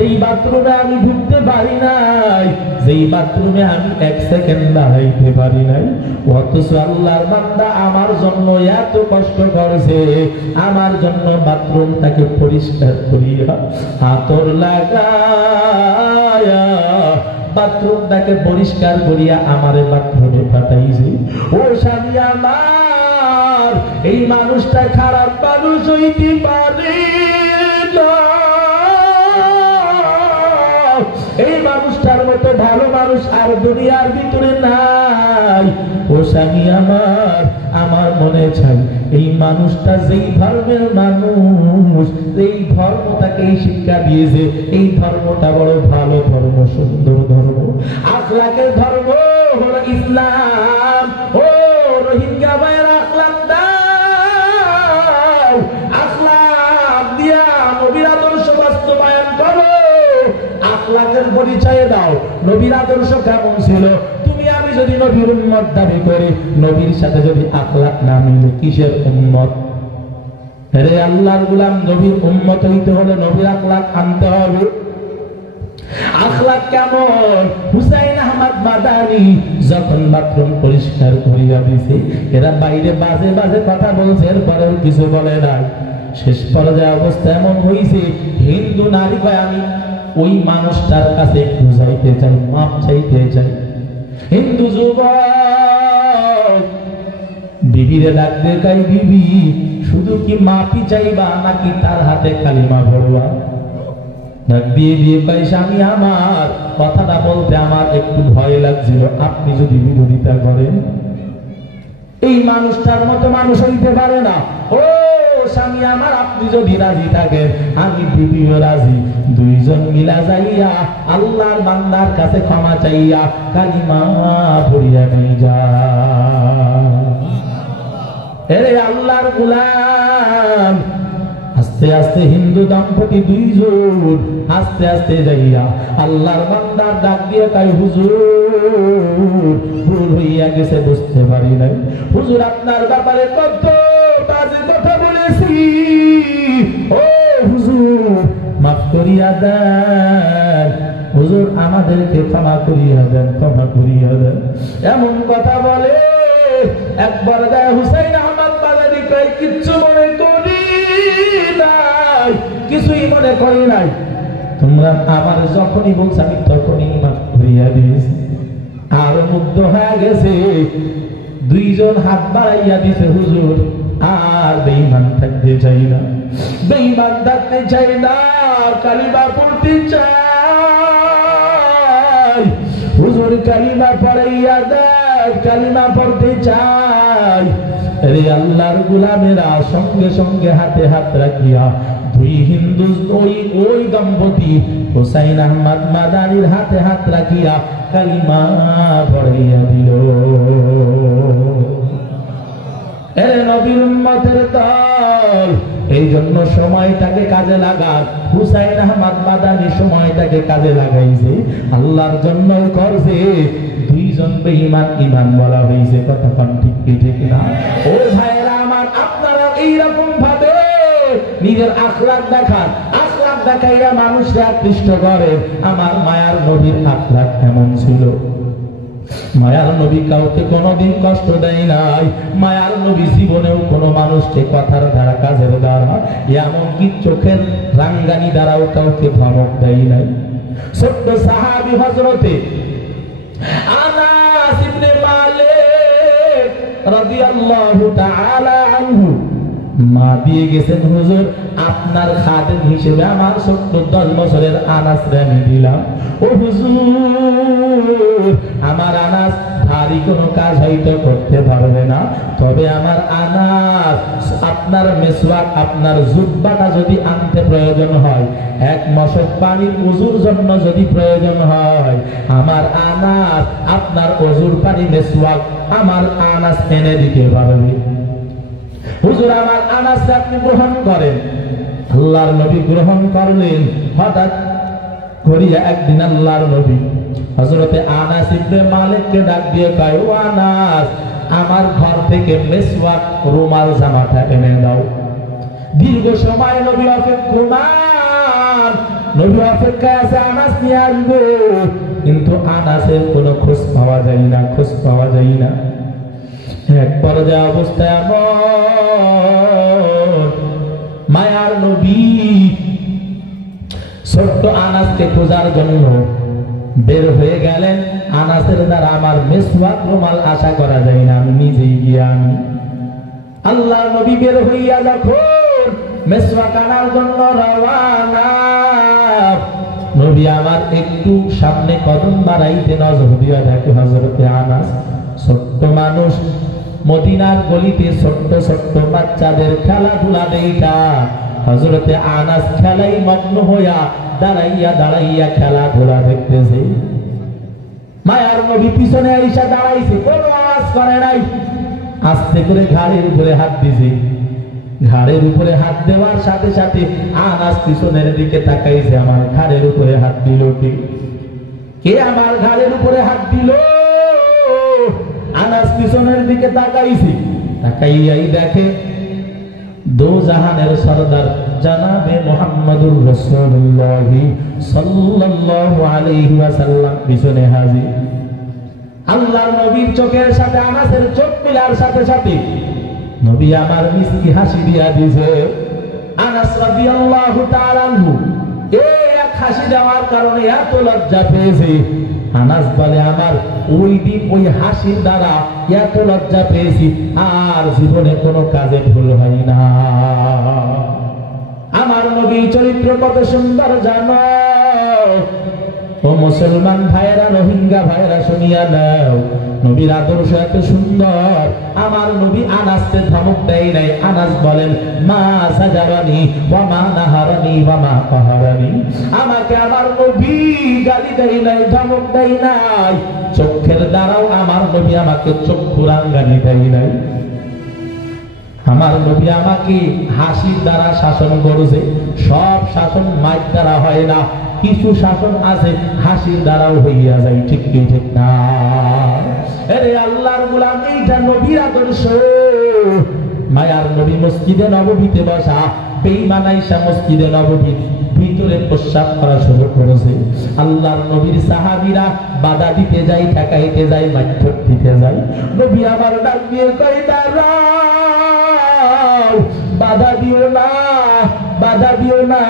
যেই বাথরুমে আমি ঢুকতে পারি নাই, যেই বাথরুমে আমি 1 সেকেন্ড দাঁড়াইতে পারি নাই, অথচ আল্লাহর বান্দা আমার জন্য এত কষ্ট করেছে, আমার জন্য বাথরুমটাকে পরিষ্কার করিয়া আতর লাগায়া বাথরুমটাকে পরিষ্কার করিয়া আমারে বাথরুমে পাঠাইছে। ও স্বামী আমার, এই মানুষটা খারাপ মানুষ হইতে পারে না, এই মানুষটার মতো ভালো মানুষ আর দুনিয়ার ভিতরে নাই। ও স্বামী আমার, আমার মনে চাই এই মানুষটা যেই ধর্মের মানুষ, এই ধর্মটাকে শিক্ষা দিয়েছে, এই ধর্মটা বড় ভালো ধর্ম, সুন্দর ধর্ম, আখলাকের ধর্ম হলো ইসলাম। ও রোহিঙ্গা ভাইয়েরা, আখলাক দাও, আখলাক দিয়া নবীর আদর্শ বাস্তবায়ন করো, আখলাকের পরিচয় দাও। নবীর আদর্শ কেমন ছিল? তুমি আমি যদি নবীর উম্মত দাবি করি, নবীর সাথে যদি আখলাক না মিলে কিসের উম্মত? রে আল্লাহর গোলাম, নবীর উম্মত হইতে হলে নবীর আখলাক আনতে হবে। আখলাক কেমন? হুসাইন আহমদ মাদানী যখন বাথরুম পরিষ্কার করিয়া দিছে, এরা বাইরে বাজে বাজে কথা বলছে, এরপরেও কিছু বলে নাই। শেষ পর্যায়ে অবস্থা এমন হইছে, হিন্দু নারী কয় আমি ওই মানুষটার কাছে একটু যাইতে চাই, মাপ চাইতে চাই। হিন্দু যুবক বিবিরে ডাকতে চাই, বিবি শুধু কি মাপি চাইবা নাকি তার হাতে কালিমা ভরবা? ডাক দিয়ে দিয়ে পাই, স্বামী আমার, কথাটা বলতে আমার একটু ভয় লাগছিল, আপনি যদি বিরোধিতা করেন। এই মানুষটার মতো মানুষ হইতে পারে না। ও স্বামী আমার, আপনি যদি রাজি থাকেন, আমি বিবিও রাজি, দুইজন মিলা যাইয়া আল্লাহর বান্দার কাছে ক্ষমা চাইয়া কালিমা পড়িয়া নিয়ে যা। এরে আল্লাহর গোলাম, আস্তে আস্তে হিন্দু দম্পতি দুইজন আস্তে আস্তে যাইয়া আল্লাহর বান্দার ডাক দিয়ে কই, হুজুর ভুল হইয়া গেছে, বুঝতে পারি নাই, হুজুর আপনার ব্যাপারে কত বাজে কথা বলেছি, ও হুজুর মাফ করিয়া দেন, হুজুর আমাদেরকে ক্ষমা করিয়া দেন, ক্ষমা করিয়া দেন। এমন কথা বলে। একবার দেয় হুসাইন আহমদ মাদানী কই, কিচ্ছু মনে করি নাই, কিছুই মনে করি নাই, তোমরা আমার যখনই বলছো আমি তখনই মাফ করিয়া দিয়েছি। আর মুগ্ধ হয়ে গেছে, দুইজন হাত বাড়াইয়া দিছে, হুজুর আর বেঈমান থাকতে চাই না, বেঈমান থাকতে চাই না, কালিমা পড়তে চাই, হুজুর কালিমা পড়াইয়া দেন, কালিমা পড়তে চাই। রে আল্লাহর গোলামেরা সঙ্গে সঙ্গে হাতে হাত রাখিয়া দুই হিন্দু ওই দম্পতি হুসাইন আহমদ মাদানীর হাতে হাত রাখিয়া কালিমা পড়াইয়া দিল। এরে নবীর উম্মতের দল, এই জন্য সময়টাকে কাজে লাগান। হুসাইন আহমদ মাদানী সময়টাকে কাজে লাগাইছে, আল্লাহর জন্য করছে। দুইজন বেঈমান ইমান বলা হয়েছে, কথা কোন ঠিক ঠিক না? ও ভাইরা আমার, আপনারা এইরকম ভাবে নিজের আখলাক দেখান, আখলাক দেখাইয়া মানুষরা আকৃষ্ট করে। আমার মায়ার নবীর আখলাক কেমন ছিল? মায়ার নবী কাউকে কোনোদিন কষ্ট দেয় নাই, মায়ার নবী জীবনেও কোনো মানুষকে কথার দ্বারা, কাজের দ্বারা, এমনকি চোখের রাঙ্গানি দ্বারাও কাউকে ধমক দেয় নাই। ছোট্ট সাহাবী হযরতে আনাস ইবনে মালিক রাদিয়াল্লাহু তাআলা আনহু মা দিয়ে গেছেন, হুজুর আপনার খাদেম হিসেবে আমার ছোট্ট 10 বছরের আনাস আমি দিলাম। ও হুজুর, আমার আনাস ভারী কোনো কাজ হয়তো করতে পারবে না, তবে আমার আনাস আপনার মেসওয়াক, আপনার জুব্বাটা যদি আনতে প্রয়োজন হয়, এক মশক পানির ওযুর জন্য যদি প্রয়োজন হয়, আমার আনাস আপনার ওযুর পানি মেসওয়াক আমার আনাস এনে দিতে পারবে। হুজুর আমার আনাস আপনি গ্রহণ করেন। আল্লাহর নবী গ্রহণ করলেন। হঠাৎ করিয়া একদিন আল্লাহর নবী হযরতে আনাস ইবনে মালিককে ডাক দিয়ে কয়, ও আনাস, আমার ঘর থেকে মেসওয়াক রুমাল জামাটা এনে দাও। দীর্ঘ সময় নবী অপেক্ষমান, নবী অপেক্ষায় আছে আনাস নিয়ে আসবে, কিন্তু আনাসের কোনো খোঁজ পাওয়া যায় না, খোঁজ পাওয়া যায় না। এক পর্যায়ে অবস্থা এমন, মায়ার নবী ছোট্ট আনাসকে খোঁজার জন্য বের হয়ে গেলেন। আনাসের দ্বারা আমার মেসওয়াক রুমাল আশা করা যায় না, আমি নিজেই গিয়ে আনি। আল্লাহ নবী বের হইয়া যখন মেসওয়াক আনার জন্য রওয়ানা, নবী আমার একটু সামনে কদম বাড়াইতে নজর দিয়া দেখে হযরতে আনাস ছোট্ট মানুষ, মদিনার গলিতে ছোট্ট ছোট্ট বাচ্চাদের খেলাধুলা দেখা হযরতে আনাস খেলাই মগ্ন হইয়া দাঁড়াইয়া দাঁড়াইয়া খেলাধুলা দেখতেছে। মায়ার নবী পিছনে আইসা দাঁড়াইছে, কোনো আওয়াজ করে নাই, আস্তে করে ঘাড়ের উপরে হাত দিছে। ঘাড়ের উপরে হাত দেওয়ার সাথে সাথে আনাস পিছনের দিকে তাকাইছে, আমার ঘাড়ের উপরে হাত দিল কে? কে আমার ঘাড়ের উপরে হাত দিল? আনাস পিছনের দিকে তাকাইছে, তাকাইয়াই দেখে দো জাহানের সরদার জনাবে মুহাম্মদুর রাসূলুল্লাহ সাল্লাল্লাহু আলাইহি ওয়াসাল্লাম পিছনে হাজির। আল্লাহর নবীর চোখের সাথে আনাসের চোখ মিলার সাথে সাথে নবী আমার মিষ্টি হাসি দিয়া দিয়েছে। আনাস রাদিয়াল্লাহু তাআলা আনহু এই এক হাসি দেওয়ার কারণে এত লজ্জা পেয়েছে। আনাস বলে, আমার ওই দিন ওই হাসির দ্বারা এত লজ্জা পেয়েছি, আর জীবনে কোনো কাজে ভুল হয় না। আমার নবীর চরিত্র কত সুন্দর জানো? ও মুসলমান ভাইরা, রোহিঙ্গা ভাইরা শুনিয়া নাও, নবীর আদর্শ এত সুন্দর। আমার নবী আনাসকে ধমক দেয় নাই। আনাস বলেন, মা সাজারানি ওয়া মা নাহারানি ওয়া মা কাহারানি, আমাকে আমার নবী গালি দেয় নাই, ধমক দেয় নাই, চোখের দ্বারাও আমার নবী আমাকে চক্ষু রাঙ্গানি দেয় নাই। আমার নবী আমাকে হাসির দ্বারা শাসন করেছে। সব শাসন মাইর দ্বারা হয় না, কিছু শাসন আছে হাসির দ্বারাও হইয়া যায়, ঠিক কি ঠিক না? আরে আল্লাহর গোলাম, এইটা নবীর আদর্শ। মায়ার নবী মসজিদে নববীতে বসা, বেঈমান আয়েশা মসজিদে নববীর ভিতরে প্রস্রাব করা শুরু করেছে। আল্লাহর নবীর সাহাবীরা বাধা দিতে যায়, ঠেকাইতে যায়, মারধর দিতে যায়। নবী আমার ডাক দিয়ে কয়, দাঁড়াও, বাধা দিও না, বাধা দিও না,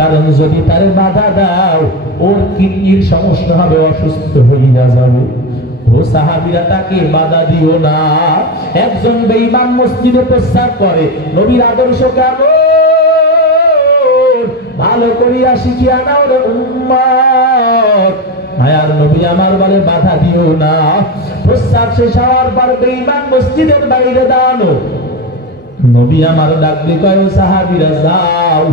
কারণ যদি তারে বাধা দাও ওর কিডনির সমস্যা হবে, অসুস্থ হইয়া যাবে। ও সাহাবীরা, তাকে বাধা দিও না। একজন বেঈমান মসজিদে প্রস্রাব করে, নবীর আদর্শ কেমন ভালো করিয়া শিখিয়া নাও রে উম্মত। মায়ার নবী আমার বলে, বাধা দিও না। প্রস্রাব শেষ হওয়ার পর বেঈমান মসজিদের বাইরে দাঁড়ানো। নবী আমার ডাক দিয়ে কয়, সাহাবীরা যাও,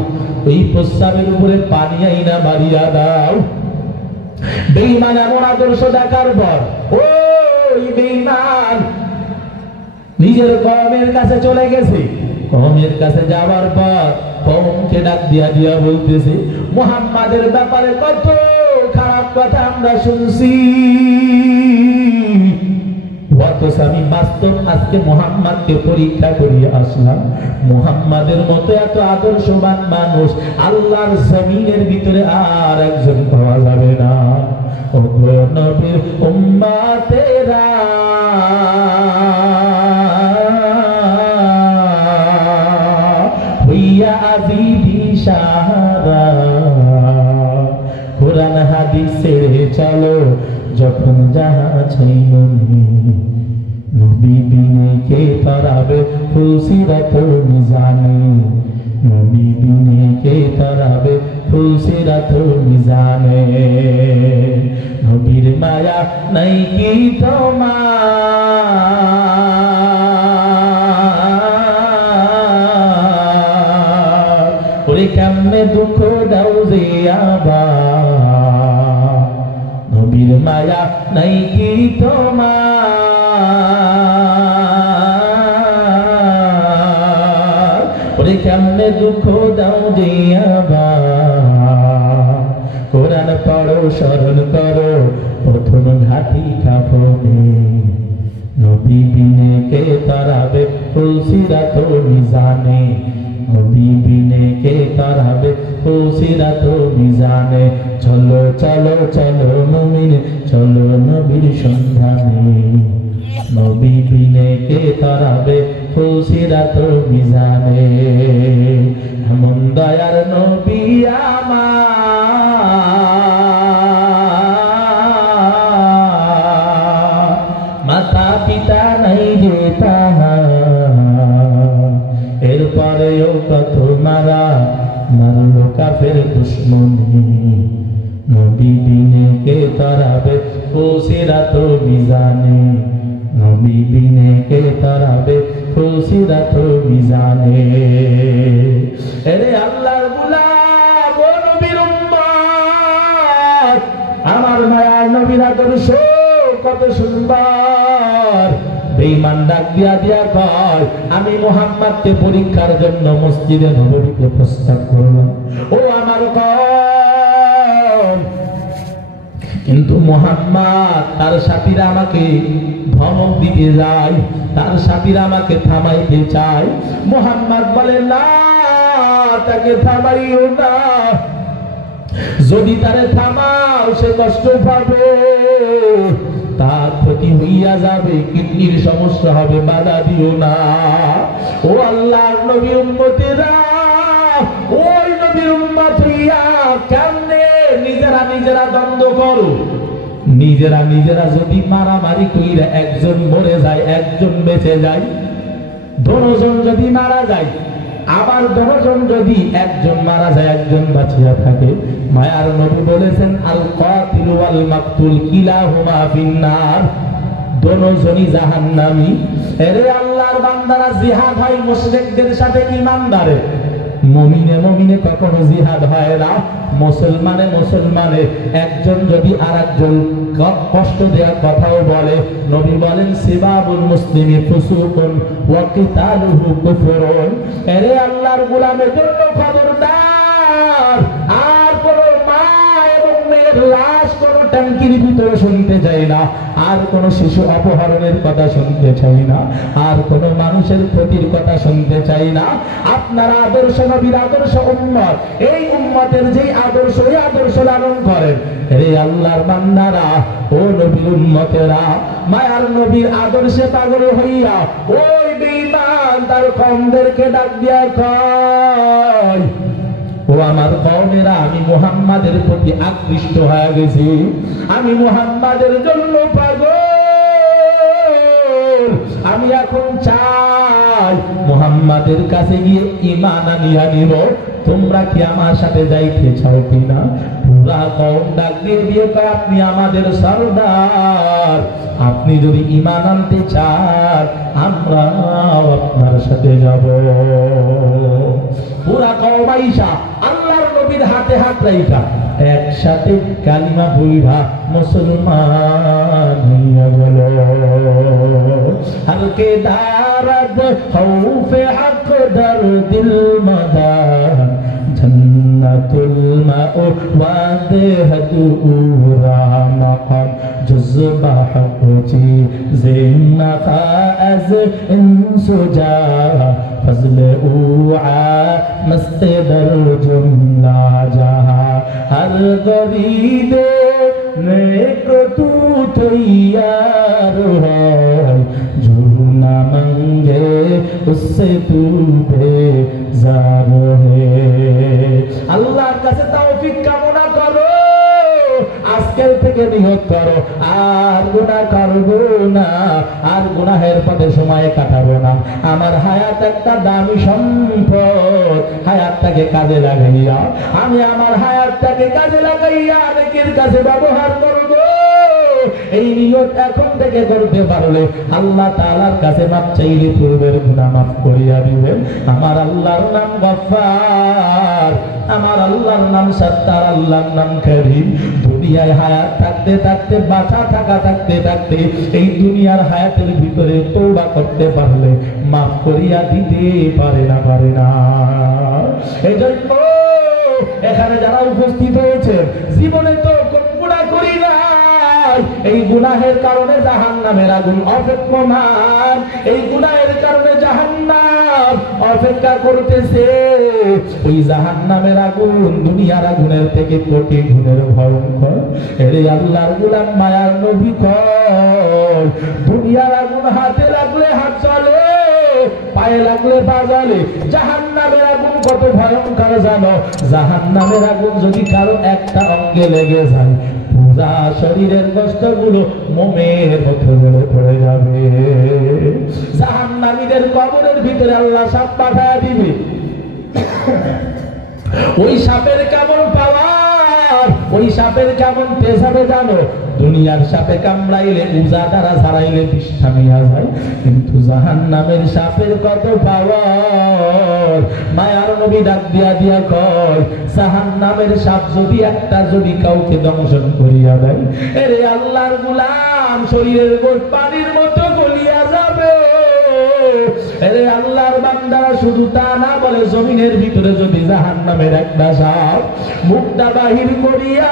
ওই প্রস্রাবের উপরে পানি আইনা মারিয়া দাও। বেঈমান এমন আদর্শ দেখার পর ওই বেঈমান নিজের কওমের কাছে চলে গেছে। কওমের কাছে যাওয়ার পর কওমকে ডাক দিয়া দিয়া বলতেছে, মুহাম্মাদের ব্যাপারে কত খারাপ কথা আমরা শুনছি, অথচ আমি বাস্তব আজকে মুহাম্মাদকে পরীক্ষা করিয়ে আসলাম। মুহাম্মাদের মতো এত আদর্শবান মানুষ আল্লাহর জমিনের ভিতরে আর একজন পাওয়া যাবে না। ও নবীর উম্মতেরা, হইয়া আজি দিশাহারা, কোরআন হাদিস ছেড়ে চলো যখন যাহা চাই মনে, নবী বিনে কে তরাবে ফুলসিরাত মিজানে, নবী বিনে কে তরাবে ফুলসিরাত মিজানে। নবীর মায়া নাই কি তোমার, ওরে কেমনে দুঃখ দাও যে আবার, নবীর মায়া নাই কি তোমার, ওরে কেমনে দুঃখ দাও যে আবার। কোরআন পড়ো, স্মরণ করো প্রথম ঘাটি কাফনে, নবী বিনে কে তরাবে ফুলসিরাত মিজানে, নবী বিনে কে তারাবে সিরাত মিজানে। চলো চলো চলো মুমিন চলো নবীর সন্ধানে, নবী বিনে কে তারাবে সিরাত মিজানে। এমন দয়ার নবী আমার, মাতা পিতা নাই যে তাহার, এরপরেও কত মারা মারলো কাফের দুশ্মনী। নবী বিনে কে তারাবে সিরাত মিজানে, নবী বিনে কে তারাবে সিরাত মিজানে। এরে আল্লাহর গোলাম ও নবীর উম্মত, আমার মায়ার নবীর আদর্শ কত সুন্দর। বেঈমান ডাক দিয়া দিয়া কয়, আমি মুহাম্মদকে পরীক্ষার জন্য মসজিদে নববীতে প্রস্তাব করলাম, ও আমার কওম, কিন্তু মুহাম্মদ তার সাথীরা আমাকে ধমক দিতে যায়, তার সাথীরা আমাকে থামাইতে চায়। মুহাম্মদ বলে, না, তাকে থামাইও না, যদি তারে থামাও সে কষ্ট পাবে, তার ক্ষতি হইয়া যাবে, কিডনির সমস্যা হবে, বাধা দিও না। ও আল্লাহর নবী উম্মতেরা, ওই নবীর উম্মত হইয়া কেমনে নিজেরা নিজেরা দ্বন্দ্ব করো? নিজেরা নিজেরা যদি মারামারি কইরা একজন মরে যায় একজন বেঁচে যায়, দুজন যদি মারা যায়, আবার দুজন যদি একজন মারা যায় একজন বাঁচিয়া থাকে, মায়ার নবী বলেছেন, আল কাতিল ওয়াল মাকতুল কিলাহুমা ফিন্নার, দুজনই জাহান্নামী। এরে আল্লাহর বান্দারা, জিহাদ হয় মুশরিকদের সাথে ইমানদারের, মুমিনে মুমিনে কখনো জিহাদ হয় না। মুসলমানে মুসলমানে একজন যদি আরেকজন কষ্ট দেওয়ার কথাও বলে, নবী বলেন, সিবাবুল মুসলিমি ফুসুকুন ওয়া কিতালুহু কুফরুন। এরে আল্লাহর গোলামের জন্য খবরদার, আর কোন মা এবং মেয়ের লাশ কোন ট্যাঙ্কির ভিতরে শুনতে চাই না, আর কোন শিশু অপহরণের কথা শুনতে চাই না, আর কোন মানুষের ক্ষতির কথা শুনতে চাই না। আপনারা আদর্শ নবীর আদর্শ উম্মত, এই উম্মতের যেই আদর্শ, এই আদর্শ লালন করেন। হে আল্লাহর বান্দারা, ও নবীর উম্মতেরা, মায়ার নবীর আদর্শে পাগল হইয়া ওই বেঈমান তার কওমদেরকে ডাক দিয়া কয়, ও আমার কওমেরা, আমি মুহাম্মাদের প্রতি আকৃষ্ট হয়ে গেছি, আমি মুহাম্মাদের জন্য পাগল, আমি এখন চাই মুহাম্মাদের কাছে গিয়ে ঈমান আনিয়া নিব, তোমরা কি আমার সাথে যাইতে চাও কিনা? পুরা কওম ডাক দিয়ে দিয়ে কয়, আপনি আমাদের সরদার, আপনি যদি ঈমান আনতে চান আমরা আপনার সাথে যাব। পুরা কওম আইসা আল্লাহর নবীর হাতে হাত রাইখা একসাথে কালিমা পড়া মুসলমান হইয়া গেল। হলকে দারদ খৌফে হক দরদিল মাদান, জন্নাতুল মাওয়া দেহতুরা মাকাম, জযবা হকচি জিন্নাতা আজ ইনসুজা, ফজল উআ মস্তদর জুমলা জাহা, হর গরিবে নেক তু তৈয়ার হয়, जो ना मंगे उससे तू बेजार है। আল্লাহর কাছে তৌফিক কামনা করো, আজকের থেকে নিয়ত করো, আর গুনাহ করব না, আর গুনাহের পথে সময় কাটাবো না। আমার হায়াত একটা দামি সম্পদ, হায়াতটাকে কাজে লাগাইয়া, আমি আমার হায়াতটাকে কাজে লাগাইয়া নেকির কাছে ব্যবহার করব। এই নিয়ত এখন থেকে করতে পারলে আল্লাহ তাআলার কাছে মাপ চাইলে পূর্বের গুনাহ মাফ করিয়া দিবেন। আমার আল্লাহর নাম গফফার, আমার আল্লাহর নাম সত্তার, আল্লাহর নাম করিম। দুনিয়ায় হায়াত থাকতে থাকতে, বাঁচা থাকা থাকতে থাকতে, এই দুনিয়ার হায়াতের ভিতরে তওবা করতে পারলে মাফ করিয়া দিতে পারে না, পারে না। এই জন্য এখানে যারা উপস্থিত হয়েছে, জীবনে তো কোন গুনাহ করি না, এই গুনাহের কারণে জাহান্নামের আগুন অপেক্ষমান, এই গুনাহের কারণে জাহান্নাম অপেক্ষা করতেছে। ওই জাহান্নামের আগুন দুনিয়ার আগুনের থেকে কোটি গুণের ভয়ঙ্কর। এরে আল্লাহর গোলাম মায়ার নবী কয়, দুনিয়ার আগুন হাতে লাগলে হাত চলে, পায়ে লাগলে পা জ্বলে। জাহান্নামের আগুন কত ভয়ঙ্কর জানো? জাহান্নামের আগুন যদি কারো একটা অঙ্গে লেগে যায়, পুরা শরীরের কষ্টগুলো মোমের মতো জ্বলে পড়ে যাবে। জাহান্নামীদের কবরের ভিতরে আল্লাহ সাপ পাঠায় দিবে। ওই সাপের কেমন পাওয়ার, ওই সাপের কেমন তেজ হবে জানো? দুনিয়ার সাপে কামড়াইলে উজা দ্বারা ছাড়াইলে বিষ থামিয়া যায়, কিন্তু জাহান্নামের সাপের কত পাওয়ার। মায়ার নবী ডাক দিয়া দিয়া কয়, জাহান্নামের সাপ যদি একটা যদি কাউকে দংশন করিয়া দেয়, এরে আল্লাহর গোলাম শরীরের গোট পানির মতো গলিয়া যাবে। এরে আল্লাহর বান্দারা শুধু তা না বলে, জমিনের ভিতরে যদি জাহান্নামের একটা সাপ মুখটা বাহির করিয়া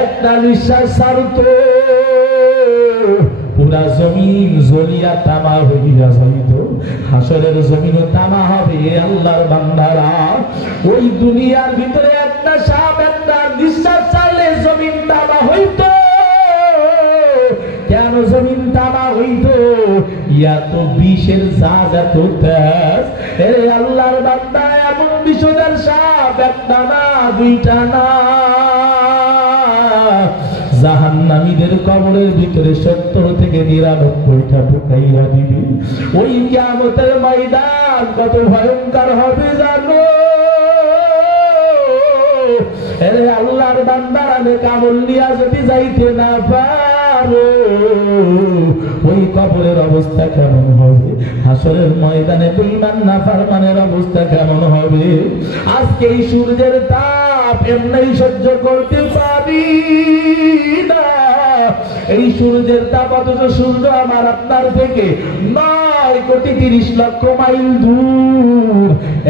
একটা নিঃশ্বাস ছাড়তো, পুরা জমিন জ্বলিয়া তামা হইয়া যাইত। হাসরের জমিনও তামা হবে। আল্লাহর বান্দারা, ওই দুনিয়ার ভিতরে একটা সাপ একটা নিঃশ্বাস ছাড়লে জমিন তামা হইত। কেন জমিন তামা হইত? ইয়া তো বিষের জায়গা তো তেজ। এরে আল্লাহর বান্দা, এমন বিষধর সাপ একটা না দুইটা না, জাহান্নামীদের কবরের ভিতরে 70 থেকে 99টা ঢুকাইয়া দিবে। ওই কিয়ামতের ময়দান কত ভয়ঙ্কর হবে জানো? এরে আল্লাহর বান্দারা কামল নিয়া যদি যাইতে না পারো, ওই কবরের অবস্থা কেমন হবে? হাসরের ময়দানে বেঈমান নাফরমানের অবস্থা কেমন হবে? আজকে এই সূর্যের তাপ এমনি সহ্য করতে পারি না। এই সূর্যের তাপ, অথচ সূর্য আমার আপনার থেকে 9,30,00,000 মাইল দূর।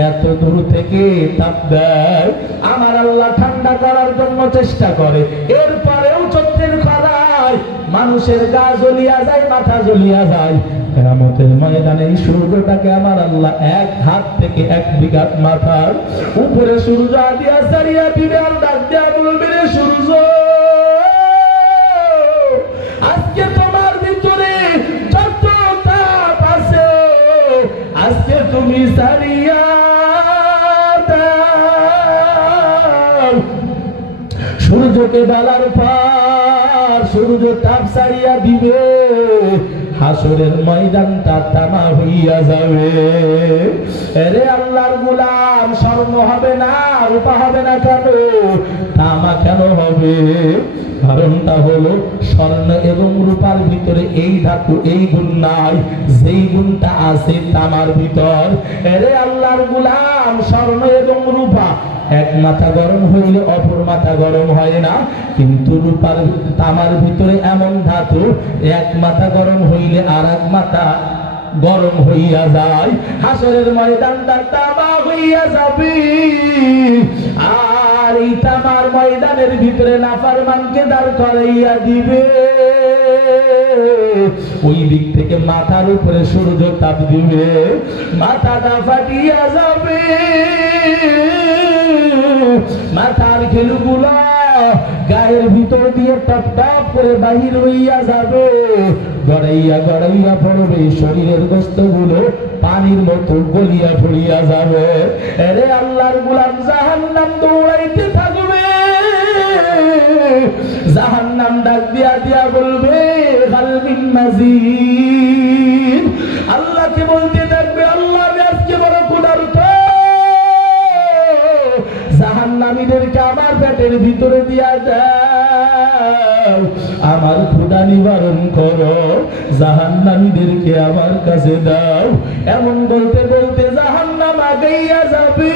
এত দূর থেকে তাপ দেয়। আমার আল্লাহ ঠান্ডা করার জন্য চেষ্টা করে, এরপরেও চোখের খরায় মানুষের গা জ্বলিয়া যায়, মাথা জ্বলিয়া যায়। কিয়ামতের ময়দানে এই সূর্যটাকে আমার আল্লাহ এক হাত থেকে 1 বিঘা মাথার উপরে সূর্য দিয়া ছাড়িয়া দিবে। আল্লাহ দিয়া বলবে, রে সূর্য, আজকে তোমার ভিতরে যত তাপ আছে আজকে তুমি ছাড়িয়া দাও। সূর্যকে বেলার পর সূর্য তাপ ছাড়িয়া দিবে। হাসরের ময়দানটা তামা হইয়া যাবে। এরে আল্লাহর গোলাম, স্বর্ণ হবে না, রূপা হবে না, কেন তামা কেন হবে? কারণটা হলো স্বর্ণ এবং রূপার ভিতরে এই ধাতু, এই গুণ নাই যেই গুণটা আছে তামার ভিতর। এরে আল্লাহর গোলাম, স্বর্ণ এবং রূপা এক মাথা গরম হইলে অপর মাথা গরম হয় না, কিন্তু রূপার তামার ভিতরে এমন ধাতু এক মাথা গরম হইলে আর এক মাথা গরম হইয়া যায়। হাসরের ময়দানটা তামা হইয়া যাবে। আর এই তামার ময়দানের ভিতরে নাফরমানকে দাঁড় করাইয়া দিবে। ওই দিক থেকে মাথার উপরে সূর্য তাপ দিবে, মাথাটা ফাটিয়া যাবে। মাথার খেলুগুলো গায়ের ভিতর দিয়ে টপ টপ করে বাহির হইয়া যাবে। গড়াইয়া গড়াইয়া পড়বে, শরীরের গোশতগুলো পানির মতো গলিয়া পড়িয়া যাবে। এরে আল্লাহর গোলাম, জাহান্নাম দৌড়াইতে থাকবে। জাহান্নাম ডাক দিয়া দিয়া বলবে, হাল মিন মাজিদ। আল্লাহকে বলতে থাকবে, আল্লাহ আমি আজকে বড় ক্ষুধার্ত। জাহান্নামীদেরকে আমার পেটের ভিতরে দিয়া দাও, আমার ক্ষুধা নিবারণ করো। জাহান্নামীদেরকে আমার কাছে দাও। এমন বলতে বলতে জাহান্নাম আগাইয়া যাবে।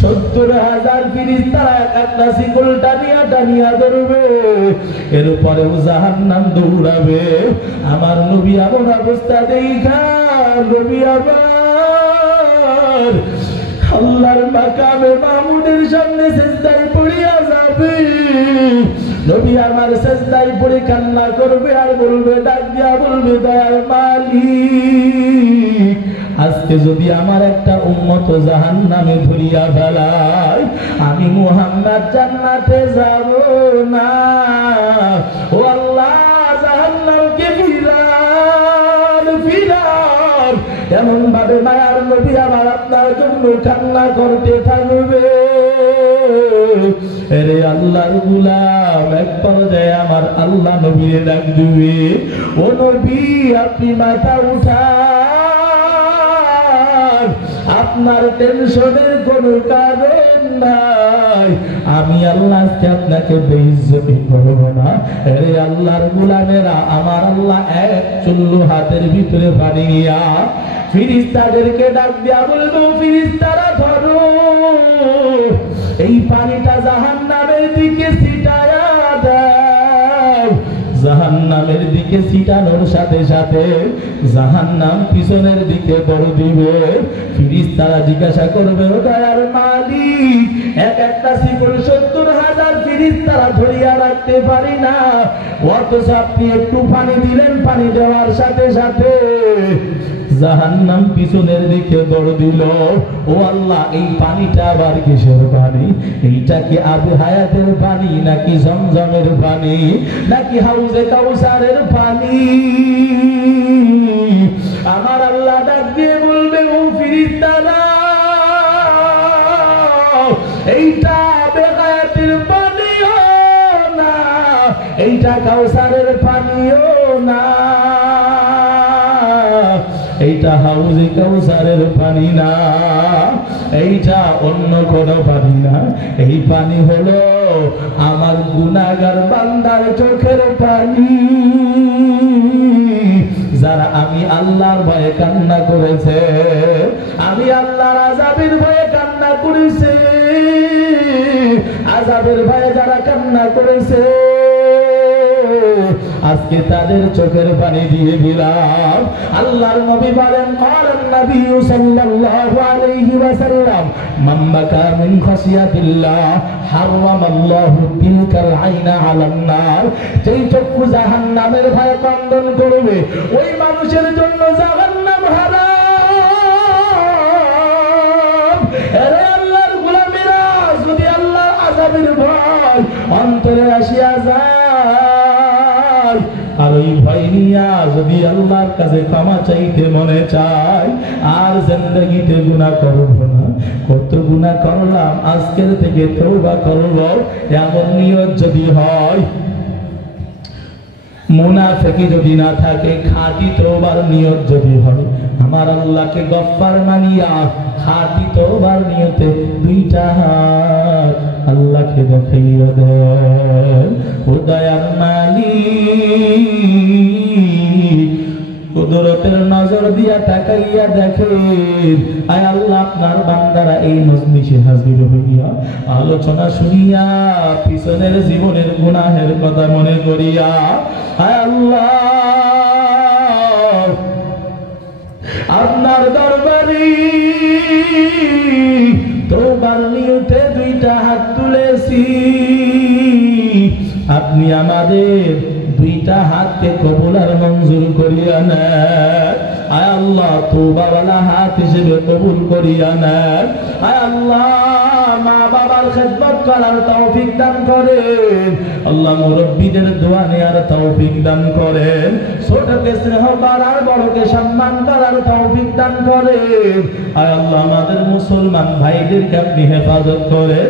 70,000 ফেরেশতারা একটা শিকল টানিয়া টানিয়া ধরবে। এরপরেও জাহান্নাম দৌড়াবে। আমার নবী এমন অবস্থা দেখা নবী আমার আল্লাহর মাকামে মাহমুদের সামনে সিজদায় পড়িয়া যাবে। নবী আমার সেজদায় পড়ে কান্না করবে আর বলবে, ডাক দিয়া বলবে, দয়ার মালিক, আজকে যদি আমার একটা উম্মত জাহান্নামে ধরিয়া ফেলায়, আমি মুহাম্মদ জান্নাতে যাব না। ও আল্লাহ, জাহান্নামকে ফিরান ফিরান। এমন ভাবে মায়ার নবী আমার আপনার জন্য কান্না করতে থাকবে। এরে আল্লাহর গোলাম, এক পর্যায়ে আমার আল্লাহ নবীরে ডাক দিবে, ও নবী, আপনি মাথা উঠান, আপনার টেনশনের কোনো কারণ নাই, আমি আল্লাহ আজকে আপনাকে বেইজ্জতি করব না। এরে আল্লাহর গোলামেরা, আমার আল্লাহ এক চুল্লু হাতের ভিতরে পানি নিয়া ফিরিস্তাদেরকে ডাক দিয়া বলবো, ফিরিস্তারা ধরো, এই পানিটা জাহান্নামের দিকে ছিটায়া দাও। জাহান্নামের দিকে ছিটানোর সাথে সাথে জাহান্নাম পিছনের দিকে দৌড় দিবে। ফিরিস্তারা জিজ্ঞাসা করবে, ও দয়ার মালিক, এক একটা শিকল 70,000 ফিরিস্তারা ধরিয়া রাখতে পারি না, অথচ আপনি একটু পানি দিলেন, পানি দেওয়ার সাথে সাথে জাহান্নাম পিছনের দিকে দৌড় দিল। ও আল্লাহ, এই পানিটা আবার কিসের পানি? এইটা কি আবু হায়াতের পানি, নাকি জমজমের পানি, নাকি হাউজে কাউসারের পানি? আমার আল্লাহ ডাক দিয়ে বলবে, ও ফিরিস্তারা, এইটা আবু হায়াতের পানিও না, এইটা কাউসারের পানিও না, এইটা হাউজে কাউসারের পানি না, এইটা অন্য কোনো পানি না। এই পানি হলো আমার গুনাহগার বান্দার চোখের পানি, যারা আমি আল্লাহর ভয়ে কান্না করেছে, আমি আল্লাহর আযাবের ভয়ে কান্না করেছে, আযাবের ভয়ে যারা কান্না করেছে, আজকে তাদের চোখের পানি দিয়ে দিলাম। আল্লাহর নবী বলেন, ক্বালান নবী সাল্লাল্লাহু আলাইহি ওয়াসাল্লাম, মান বাকা মিন খাশিয়াতিল্লাহ হারামাল্লাহু তিলকাল আইনা আলান নার। যেই চক্ষু জাহান্নামের ভয়ে ক্রন্দন করবে, ওই মানুষের জন্য জাহান্নাম হারাম। আরে আল্লাহর গোলামেরা, যদি আল্লাহর আযাবের ভয় অন্তরে আসিয়া যায়, আর ওই ভয় নিয়া যদি আল্লাহর কাছে ক্ষমা চাইতে মনে চায়, আর জিন্দেগিতে গুনাহ করব না, কত গুনাহ করলাম, আজকের থেকে তওবা করব, এমন নিয়ত যদি হয়, মুনাফিকি যদি না থাকে, খাঁটি তওবার নিয়ত যদি হয়, আমার আল্লাহকে গফফার মানিয়া খাঁটি তওবার নিয়তে দুইটা হাত আল্লাহকে দেখাইয়া দেন। ও দয়ার মালিক, কুদরতের নজর দিয়া তাকাইয়া দেখেন, আয় আল্লাহ, আপনার বান্দারা এই মজলিসে হাজির হইয়া আলোচনা শুনিয়া পিছনের জীবনের গুনাহের কথা মনে করিয়া, আয় আল্লাহ, আপনার দরবারে তওবার নিয়তে দুইটা হাত তুলেছি, আপনি আমাদের দুইটা হাতকে কবুল আর মঞ্জুর করিয়া নেন। আয় আল্লাহ, তওবাওয়ালা হাত হিসেবে কবুল করিয়া নেন। আয় আল্লাহ, মা বাবার খেদমত করার তৌফিক দান করেন। আল্লাহ, মুরব্বীদের দোয়া নেয়ার তৌফিক দান করেন। ছোটকে স্নেহ করার, বড়কে সম্মান করার তৌফিক দান করেন। আয় আল্লাহ, আমাদের মুসলমান ভাইদেরকে আপনি হেফাজত করে,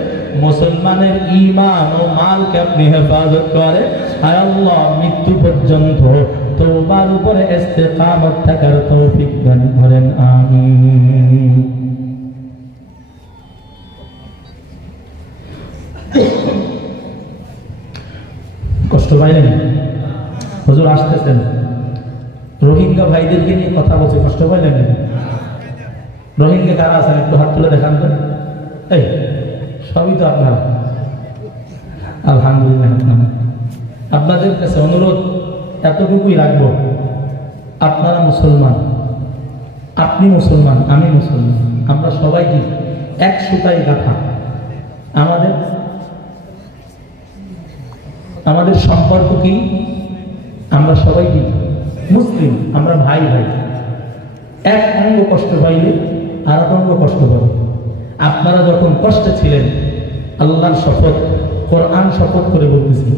মুসলমানের ঈমান ও মালকে আপনি হেফাজত করে। আয় আল্লাহ, মৃত্যু পর্যন্ত তওবার উপরে ইস্তেকামত থাকার তৌফিক দান করেন, আমিন। কষ্ট পাইলেন? হুজুর আসতেছেন, রোহিঙ্গা ভাইদেরকে নিয়ে কথা বলছে, কষ্ট পাইলেন? রোহিঙ্গা কারা আছেন একটু হাত তুলে দেখান তো। এই সবই তো আপনার, আলহামদুলিল্লাহ। আপনাদের কাছে অনুরোধ এতটুকুই রাখবো, আপনারা মুসলমান, আপনি মুসলমান, আমি মুসলমান, আমরা সবাই কি এক সুতায় গাঁথা। আমাদের আমাদের সম্পর্ক কি? আমরা সবাই কি মুসলিম, আমরা ভাই ভাই। এক অঙ্গ কষ্ট পাইলে আর এক অঙ্গ কষ্ট পাবে। আপনারা যখন কষ্টে ছিলেন, আল্লাহর শপথ, কোরআন শপথ করে বলতেছি,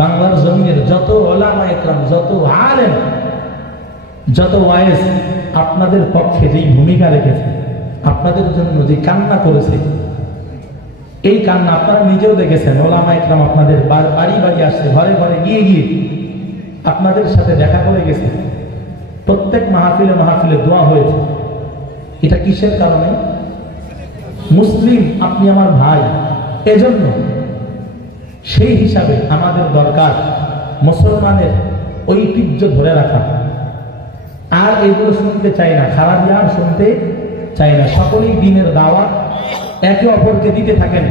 বাংলার জমিনের যত ওলামা একরাম, যত আলেম, যত ওয়াইজ আপনাদের পক্ষে যেই ভূমিকা রেখেছে, আপনাদের জন্য যে কান্না করেছে, এই কান্না আপনারা নিজেও দেখেছেন। ওলামা একরাম আপনাদের বাড়ি বাড়ি আসছে, ঘরে ঘরে গিয়ে গিয়ে আপনাদের সাথে দেখা করে গেছে। প্রত্যেক মাহফিলে মাহফিলে দোয়া হয়েছে। এটা কিসের কারণে? মুসলিম, আপনি আমার ভাই। এজন্য সেই হিসাবে আমাদের দরকার মুসলমানের ঐতিহ্য ধরে রাখা। আর এগুলো শুনতে চাই না, খারাপ আর শুনতে চাই না। সকলেই দিনের দাওয়াত একে অপরকে দিতে থাকেন।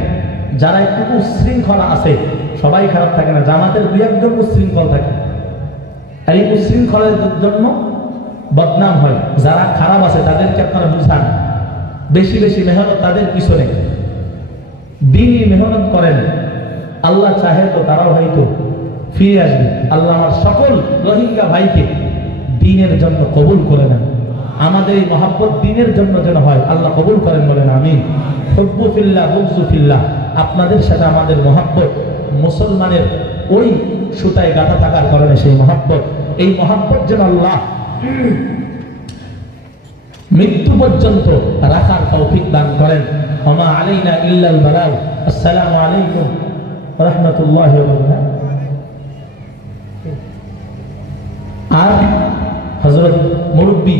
যারা একটু উচ্ছৃঙ্খলা আছে, সবাই খারাপ থাকে না, জামাতের দুই একজন উচ্ছৃঙ্খল থাকে। আর এই উচ্ছৃঙ্খলের জন্য বদনাম হয়। যারা খারাপ আছে তাদেরকে আপনারা বুঝান, বেশি বেশি মেহনত তাদের পিছনে, দিনই মেহনত করেন। আল্লাহ চাহে তো তারাও হয়তো ফিরে আসবে। আল্লাহ আমার সকল রোহিঙ্গা ভাইকে দিনের জন্য কবুল করে নেন। আমাদের এই মহাব্বত দিনের জন্য যেন হয়, আল্লাহ কবুল করেন, বলেন আমিন। হুব্বু ফিল্লাহ, বুগযু ফিল্লাহ। আপনাদের সাথে আমাদের মহাব্বত মুসলমানের ওই সুতায় গাঁথা থাকার কারণে সেই মহাব্বত, এই মহাব্বত যেন আল্লাহ মৃত্যু পর্যন্ত রাখার তৌফিক দান করেন। ওমা আলাইনা ইল্লাল বালাগ। আসসালামু আলাইকুম ওয়া রাহমাতুল্লাহি ওয়া বারাকাতুহু। আর হযরত মুরব্বী